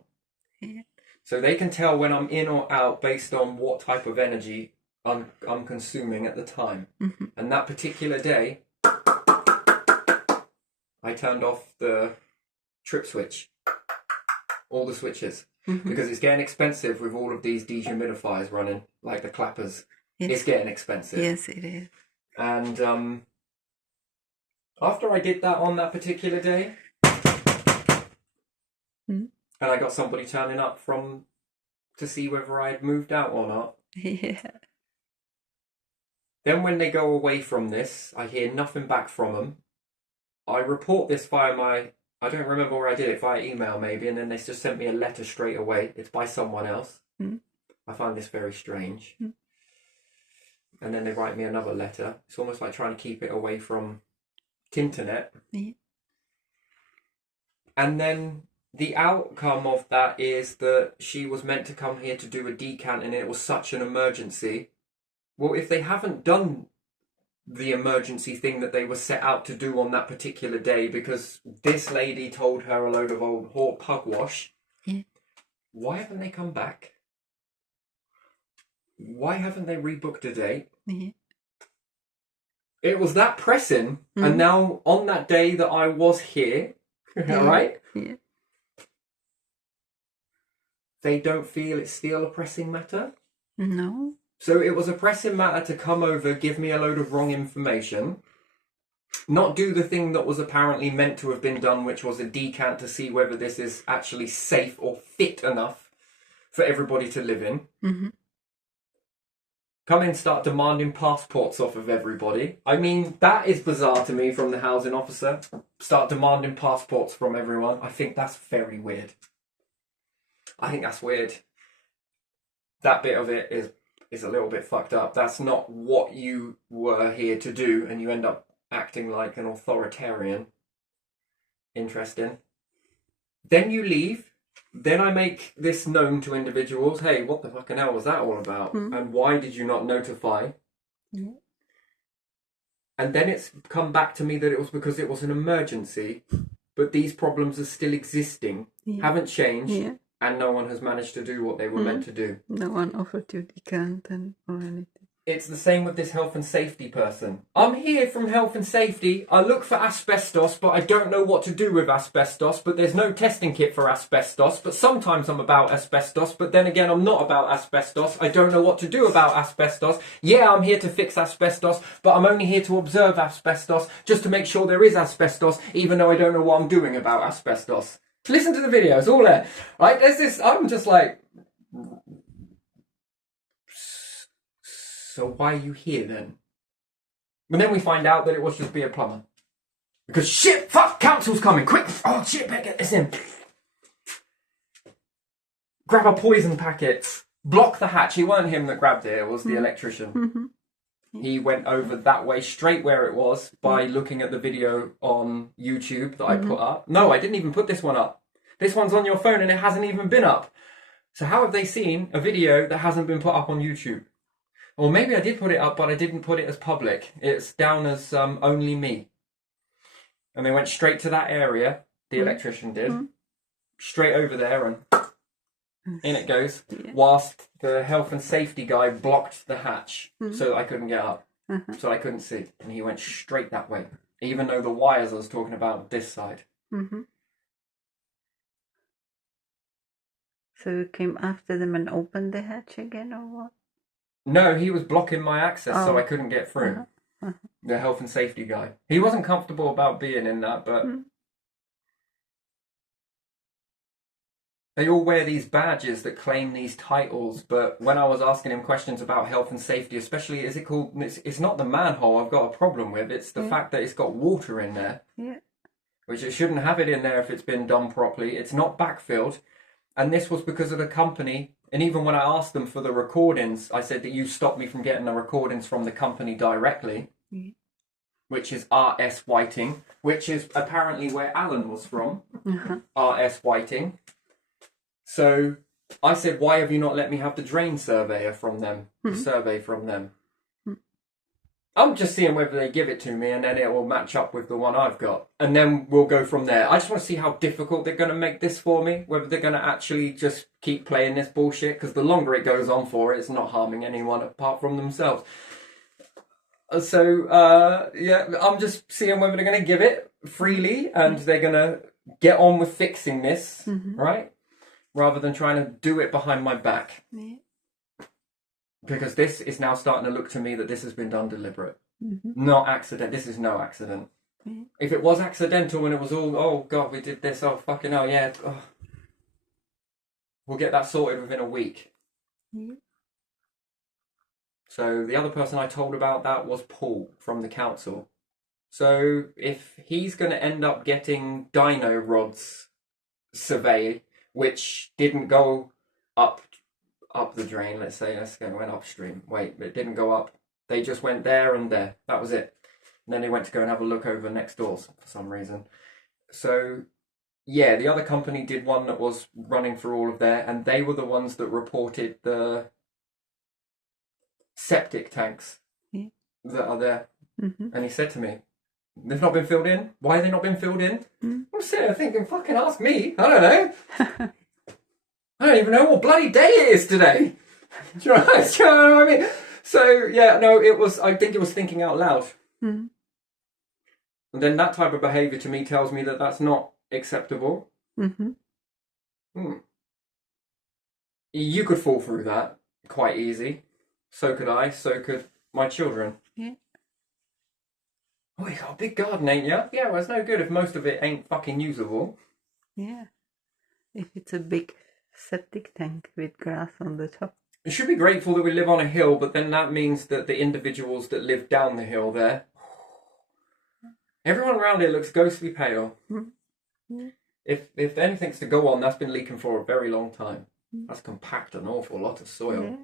So they can tell when I'm in or out based on what type of energy I'm consuming at the time. And that particular day, I turned off the trip switch, all the switches, because it's getting expensive with all of these dehumidifiers running, like the clappers. It's getting expensive. Yes, it is. And after I did that on that particular day, and I got somebody turning up to see whether I had moved out or not. Then when they go away from this, I hear nothing back from them. I report this via my I don't remember where I did it, via email maybe, and then they just sent me a letter straight away. It's by someone else. Mm. I find this very strange. Mm. And then they write me another letter. It's almost like trying to keep it away from Tinternet. Yeah. And then the outcome of that is that she was meant to come here to do a decant and it was such an emergency. Well, if they haven't done the emergency thing that they were set out to do on that particular day, because this lady told her a load of old whore pugwash, Yeah. why haven't they come back? Why haven't they rebooked a date? Yeah. It was that pressing, Mm. and now on that day that I was here, Yeah. right? Yeah. They don't feel it's still a pressing matter. No. So it was a pressing matter to come over, give me a load of wrong information, not do the thing that was apparently meant to have been done, which was a decant to see whether this is actually safe or fit enough for everybody to live in. Mm-hmm. Come in, start demanding passports off of everybody. I mean, that is bizarre to me from the housing officer. Start demanding passports from everyone. I think that's very weird. I think that's weird. That bit of it is a little bit fucked up. That's not what you were here to do, and you end up acting like an authoritarian. Interesting. Then you leave. Then I make this known to individuals. Hey, what the fucking hell was that all about? Mm. And why did you not notify? Yeah. And then it's come back to me that it was because it was an emergency, but these problems are still existing, Yeah. haven't changed, Yeah. and no one has managed to do what they were meant to do. No one offered you decant or anything. It's the same with this health and safety person. I'm here from health and safety. I look for asbestos, but I don't know what to do with asbestos, but there's no testing kit for asbestos. But sometimes I'm about asbestos, but then again, I'm not about asbestos. I don't know what to do about asbestos. Yeah, I'm here to fix asbestos, but I'm only here to observe asbestos just to make sure there is asbestos, even though I don't know what I'm doing about asbestos. Listen to the video, it's all there. Right, there's this, I'm just like, so why are you here then? And then we find out that it was just be a plumber. Because shit, fuck, council's coming, quick! Oh shit, better get this in. Grab a poison packet. Block the hatch. It weren't him that grabbed it, it was the electrician. Mm-hmm. He went over that way, straight where it was, by looking at the video on YouTube that I put up. No, I didn't even put this one up. This one's on your phone and it hasn't even been up. So how have they seen a video that hasn't been put up on YouTube? Or maybe I did put it up, but I didn't put it as public. It's down as only me. And they went straight to that area, the electrician did, straight over there, and in it goes, whilst the health and safety guy blocked the hatch so that I couldn't get up, so I couldn't see. And he went straight that way, even though the wires I was talking about were this side. Mm-hmm. So you came after them and opened the hatch again, or what? No, he was blocking my access, so Oh. I couldn't get through. The health and safety guy. He wasn't comfortable about being in that, but they all wear these badges that claim these titles. But when I was asking him questions about health and safety, especially, is it called? It's not the manhole I've got a problem with. It's the fact that it's got water in there, which it shouldn't have it in there if it's been done properly. It's not backfilled, and this was because of the company. And even when I asked them for the recordings, I said that you stopped me from getting the recordings from the company directly, which is RS Whiting, which is apparently where Alan was from, RS Whiting. So I said, why have you not let me have the drain surveyor from them, the survey from them? I'm just seeing whether they give it to me and then it will match up with the one I've got. And then we'll go from there. I just want to see how difficult they're going to make this for me. Whether they're going to actually just keep playing this bullshit. Because the longer it goes on for, it's not harming anyone apart from themselves. So, yeah, I'm just seeing whether they're going to give it freely. And they're going to get on with fixing this, right? Rather than trying to do it behind my back. Because this is now starting to look to me that this has been done deliberate. Not accident. This is no accident. If it was accidental and it was all, oh God, we did this, oh fucking hell, yeah. Oh. We'll get that sorted within a week. So the other person I told about that was Paul from the council. So if he's going to end up getting dino rods survey, which didn't go up the drain, let's say, went upstream. Wait, it didn't go up. They just went there and there. That was it. And then they went to go and have a look over next doors for some reason. So yeah, the other company did one that was running through all of there, and they were the ones that reported the septic tanks that are there. And he said to me, they've not been filled in. Why have they not been filled in? I'm sitting there thinking, fucking ask me. I don't know. I don't even know what bloody day it is today. Do you know what I mean? So yeah, no, I think it was thinking out loud. And then that type of behaviour to me tells me that that's not acceptable. You could fall through that quite easy. So could I. So could my children. Yeah. Oh, you got a big garden, ain't you? Yeah, well, it's no good if most of it ain't fucking usable. Yeah. If it's a big septic tank with grass on the top. You should be grateful that we live on a hill, but then that means that the individuals that live down the hill there, everyone around it looks ghostly pale. If anything's to go on, that's been leaking for a very long time. That's compacted an awful lot of soil. Yeah.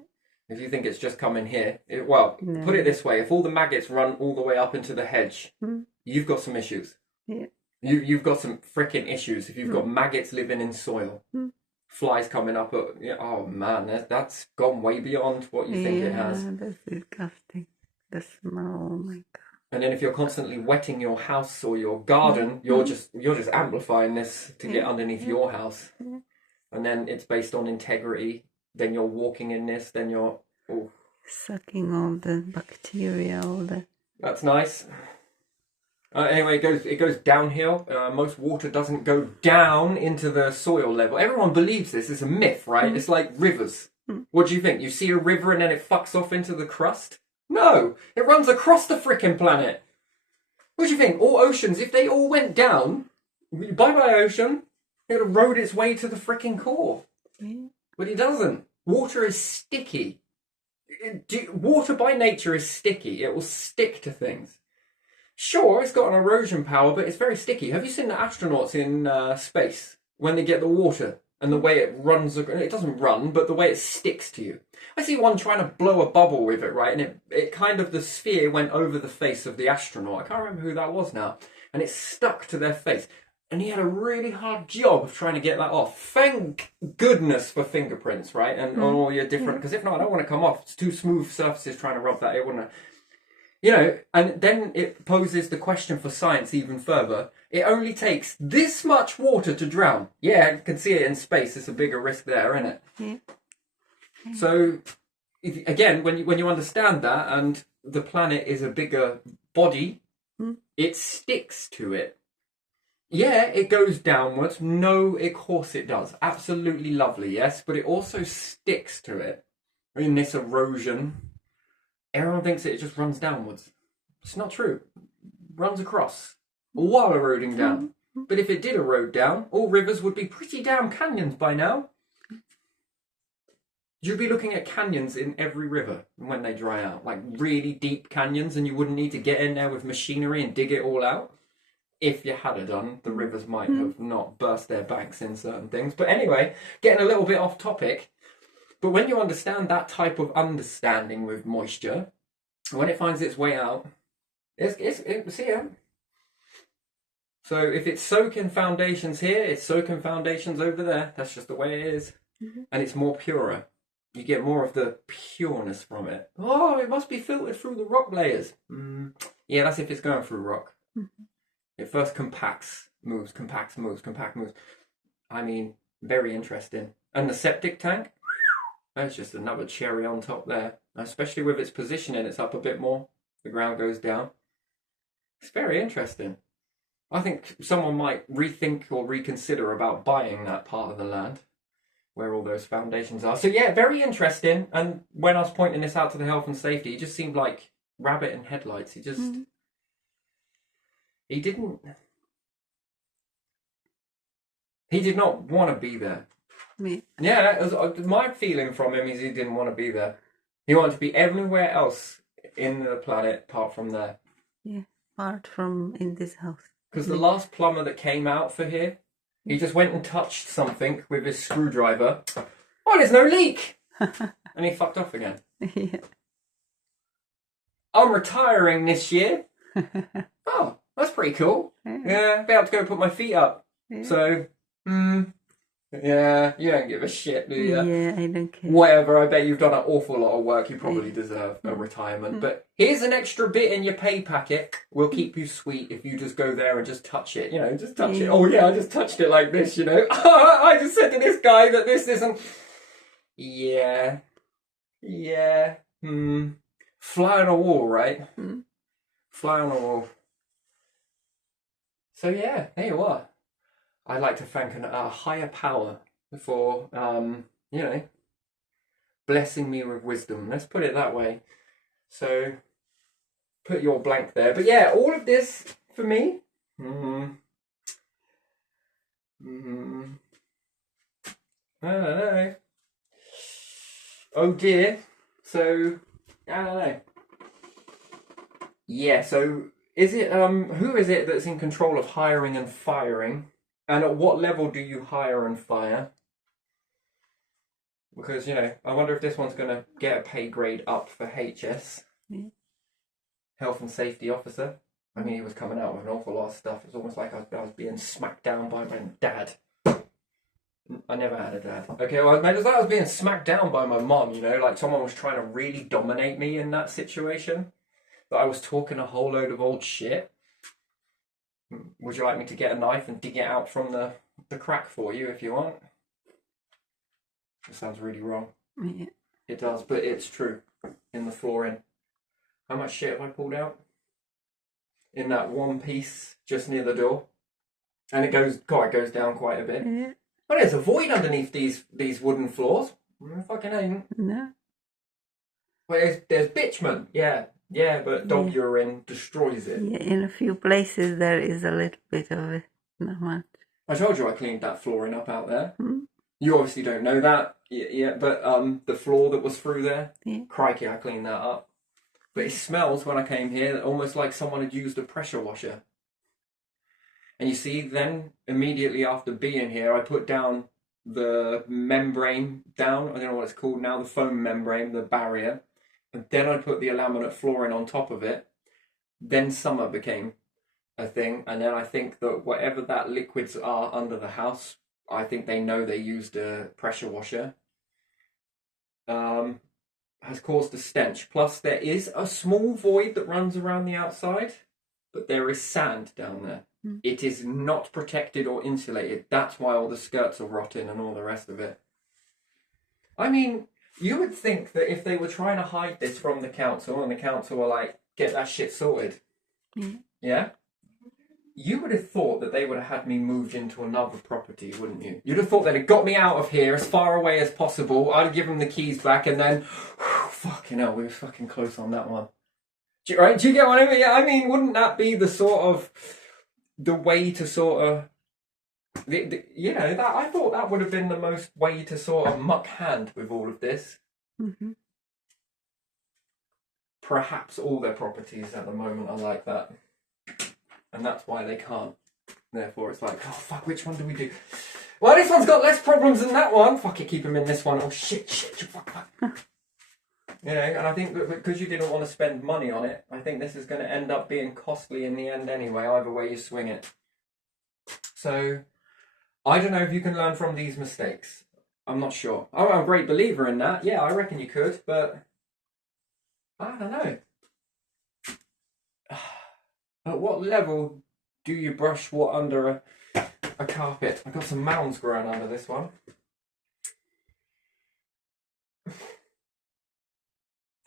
If you think it's just come in here, put it this way: if all the maggots run all the way up into the hedge, you've got some issues. Yeah. You've got some freaking issues if you've got maggots living in soil. Flies coming up. Oh man, that's gone way beyond what you think it has. Yeah, that's disgusting. The smell, oh my god. And then if you're constantly wetting your house or your garden, you're just amplifying this to get underneath your house. And then it's based on integrity. Then you're walking in this. Then you're sucking all the bacteria, all the. That's nice. Anyway, it goes downhill. Most water doesn't go down into the soil level. Everyone believes this. It's a myth, right? It's like rivers. What do you think? You see a river and then it fucks off into the crust? No, it runs across the frickin' planet. What do you think? All oceans, if they all went down, bye-bye ocean, it would have rode its way to the frickin' core. But it doesn't. Water is sticky. Water by nature is sticky. It will stick to things. Sure, it's got an erosion power, but it's very sticky. Have you seen the astronauts in space when they get the water and the way it runs? It doesn't run, but the way it sticks to you. I see one trying to blow a bubble with it, right? And it kind of, the sphere went over the face of the astronaut. I can't remember who that was now. And it stuck to their face. And he had a really hard job of trying to get that off. Thank goodness for fingerprints, right? And on all your different, because if not, I don't want to come off. It's too smooth surfaces trying to rub that. It wouldn't. You know, and then it poses the question for science even further. It only takes this much water to drown. Yeah, you can see it in space. It's a bigger risk there, isn't it? Yeah. So, again, when you understand that, and the planet is a bigger body, it sticks to it. Yeah, it goes downwards. No, of course it does. Absolutely lovely, yes. But it also sticks to it. In this erosion, everyone thinks it just runs downwards. It's not true. It runs across while eroding down. But if it did erode down, all rivers would be pretty damn canyons by now. You'd be looking at canyons in every river when they dry out. Like really deep canyons, and you wouldn't need to get in there with machinery and dig it all out. If you had it done, the rivers might have not burst their banks in certain things. But anyway, getting a little bit off topic. But when you understand that type of understanding with moisture, when it finds its way out, it's here. So if it's soaking foundations here, it's soaking foundations over there. That's just the way it is. And it's more purer. You get more of the pureness from it. Oh, it must be filtered through the rock layers. Yeah, that's if it's going through rock. It first compacts, moves. I mean, very interesting. And the septic tank, that's just another cherry on top there. Especially with its positioning, it's up a bit more. The ground goes down. It's very interesting. I think someone might rethink or reconsider about buying that part of the land where all those foundations are. So yeah, very interesting. And when I was pointing this out to the health and safety, it just seemed like rabbit in headlights. He did not want to be there. Yeah, my feeling from him is he didn't want to be there. He wanted to be everywhere else in the planet apart from there. Yeah. apart from in this house. Because the last plumber that came out for here, he just went and touched something with his screwdriver. Oh, there's no leak! And he fucked off again. Yeah. I'm retiring this year. Oh, that's pretty cool. Yeah, be able to go put my feet up. Yeah. So, yeah, you don't give a shit, do you? Yeah, I don't care. Whatever, I bet you've done an awful lot of work. You probably deserve a retirement. But here's an extra bit in your pay packet. We'll keep you sweet if you just go there and just touch it. You know, just touch it. Oh yeah, I just touched it like this, you know. I just said to this guy that this isn't... Yeah. Fly on a wall, right? Fly on a wall. So yeah, there you are. I'd like to thank a higher power for, you know, blessing me with wisdom. Let's put it that way. So, put your blank there. But yeah, all of this for me. I don't know. Oh dear. So, I don't know. Yeah, so is it, who is it that's in control of hiring and firing? And at what level do you hire and fire? Because, you know, I wonder if this one's going to get a pay grade up for HS. Yeah. Health and Safety Officer. I mean, he was coming out with an awful lot of stuff. It's almost like I was being smacked down by my dad. I never had a dad. Okay, well, it was like I was being smacked down by my mom, you know, like someone was trying to really dominate me in that situation. That I was talking a whole load of old shit. Would you like me to get a knife and dig it out from the crack for you if you want? It sounds really wrong. Yeah. It does, but it's true. In the flooring. How much shit have I pulled out? In that one piece just near the door. And it goes down quite a bit. Yeah. But there's a void underneath these wooden floors. Fucking ain't. No. Well, there's bitumen. Yeah, but dog urine destroys it. Yeah, in a few places there is a little bit of it. Not much. I told you I cleaned that flooring up out there. You obviously don't know that. Yeah, but the floor that was through there, crikey, I cleaned that up. But it smells when I came here almost like someone had used a pressure washer. And you see, then immediately after being here, I put down the membrane down. I don't know what it's called now, the foam membrane, the barrier. And then I put the laminate flooring on top of it. Then summer became a thing. And then I think that whatever that liquids are under the house, I think they know they used a pressure washer. Has caused a stench. Plus there is a small void that runs around the outside. But there is sand down there. It is not protected or insulated. That's why all the skirts are rotting and all the rest of it. I mean... You would think that if they were trying to hide this from the council and the council were like, get that shit sorted. Yeah? You would have thought that they would have had me moved into another property, wouldn't you? You'd have thought they'd have got me out of here as far away as possible. I'd have given them the keys back and then, fucking hell, we were fucking close on that one. Do you get what I mean? I mean, wouldn't that be the way to sort of... you know, that I thought that would have been the most way to sort of muck hand with all of this. Perhaps all their properties at the moment are like that. And that's why they can't. Therefore, it's like, oh, fuck, which one do we do? Well, this one's got less problems than that one. Fuck it, keep him in this one. Oh, shit, fuck. You know, and I think that because you didn't want to spend money on it, I think this is going to end up being costly in the end anyway, either way you swing it. So... I don't know if you can learn from these mistakes. I'm not sure. I'm a great believer in that. Yeah, I reckon you could, but I don't know. At what level do you brush what under a carpet? I've got some mounds growing under this one.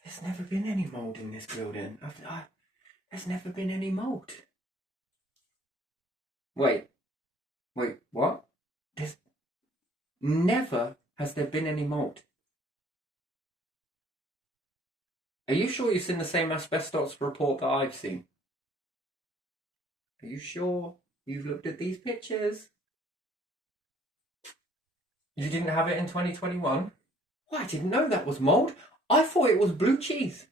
There's never been any mould in this building. There's never been any mould. Wait, what? There's never has there been any mould. Are you sure you've seen the same asbestos report that I've seen? Are you sure you've looked at these pictures? You didn't have it in 2021? Well, I didn't know that was mould. I thought it was blue cheese.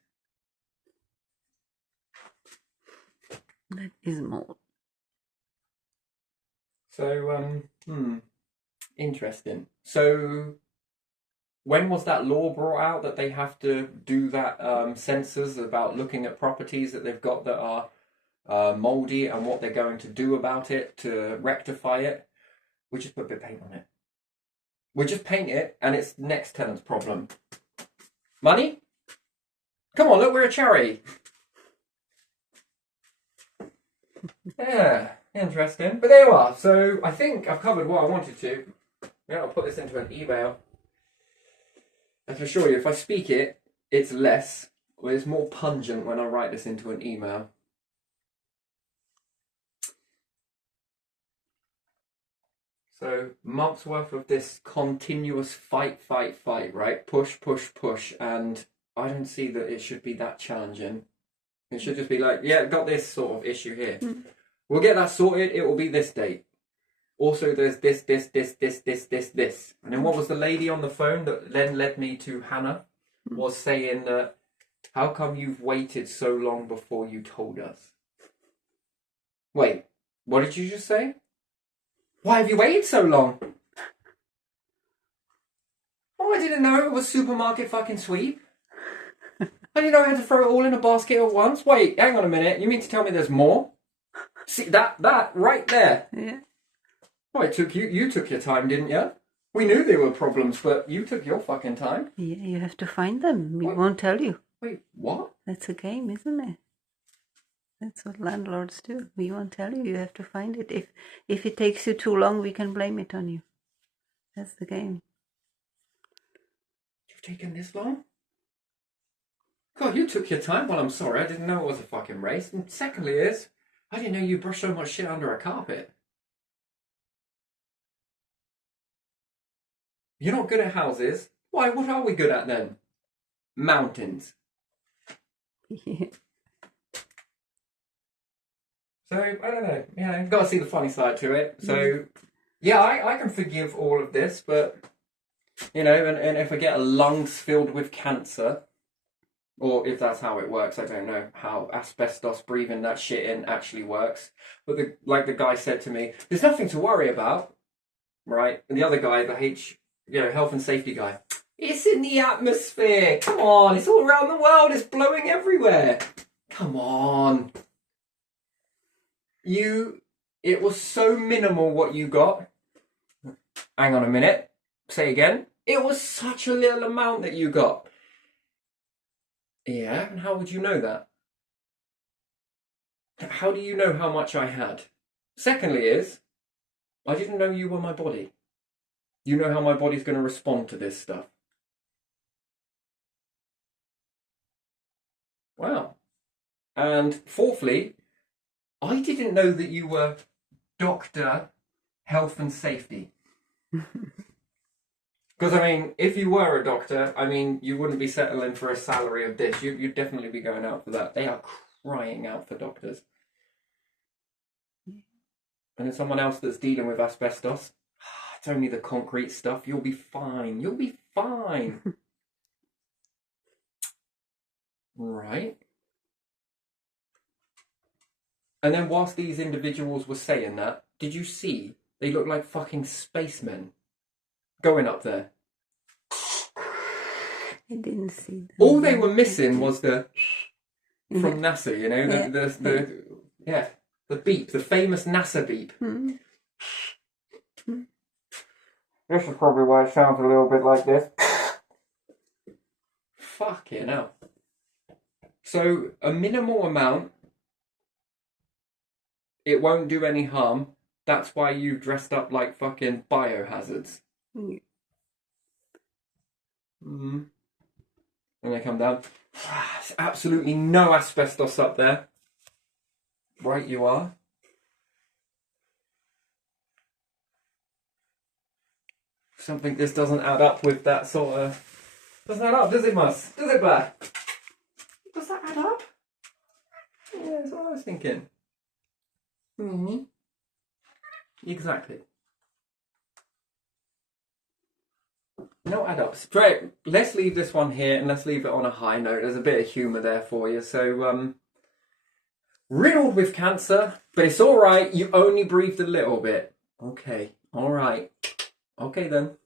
That is mold. So, interesting. So, when was that law brought out that they have to do that sensors about looking at properties that they've got that are moldy and what they're going to do about it to rectify it? We just put a bit of paint on it. We just paint it and it's next tenant's problem. Money? Come on, look, we're a charity. Yeah, interesting. But there you are. So I think I've covered what I wanted to. Yeah, I'll put this into an email. I can assure you, if I speak it, it's less, or it's more pungent when I write this into an email. So, months worth of this continuous fight, right? Push, push, push, and I don't see that it should be that challenging. It should just be like, yeah, got this sort of issue here. We'll get that sorted, it will be this date. Also, there's this. And then what was the lady on the phone that then led me to Hannah was saying that, how come you've waited so long before you told us? Wait, what did you just say? Why have you waited so long? Oh, I didn't know it was supermarket fucking sweep. I didn't know I had to throw it all in a basket at once. Wait, hang on a minute. You mean to tell me there's more? See, that right there. Yeah. Oh, it took you took your time, didn't you? We knew there were problems, but you took your fucking time. Yeah, you have to find them. We What? won't tell you. Wait, what? That's a game, isn't it? That's what landlords do. We won't tell you. You have to find it. If it takes you too long, we can blame it on you. That's the game. You've taken this long? God, you took your time. Well, I'm sorry. I didn't know it was a fucking race. And secondly is, I didn't know you brushed so much shit under a carpet. You're not good at houses. Why? What are we good at then? Mountains. Yeah. So, I don't know. Yeah, you've got to see the funny side to it. So, yeah, I can forgive all of this, but, you know, and if I get a lungs filled with cancer, or if that's how it works, I don't know how asbestos breathing that shit in actually works. But like the guy said to me, there's nothing to worry about, right? And the other guy, the health and safety guy, it's in the atmosphere. Come on, it's all around the world. It's blowing everywhere. Come on. It was so minimal what you got. Hang on a minute. Say again. It was such a little amount that you got. Yeah, and how would you know that? How do you know how much I had? Secondly is, I didn't know you were my body. You know how my body's going to respond to this stuff. Wow. And fourthly, I didn't know that you were Dr. Health and Safety. Because, I mean, if you were a doctor, I mean, you wouldn't be settling for a salary of this. You'd definitely be going out for that. They are crying out for doctors. And there's someone else that's dealing with asbestos. It's only the concrete stuff. You'll be fine. You'll be fine. Right. And then whilst these individuals were saying that, did you see they look like fucking spacemen going up there? I didn't see them. All they were missing was the from NASA, you know, the beep, the famous NASA beep. This is probably why it sounds a little bit like this. Fucking hell. So a minimal amount, it won't do any harm. That's why you dressed up like fucking biohazards. And they come down. There's absolutely no asbestos up there. Right you are. Something this doesn't add up with that sort of... Doesn't add up, does it, Mus? Does it, Blair? Does that add up? Yeah, that's what I was thinking. Exactly. No add ups. Right, let's leave this one here and let's leave it on a high note. There's a bit of humour there for you. So, riddled with cancer, but it's all right. You only breathed a little bit. Okay, all right. Okay then.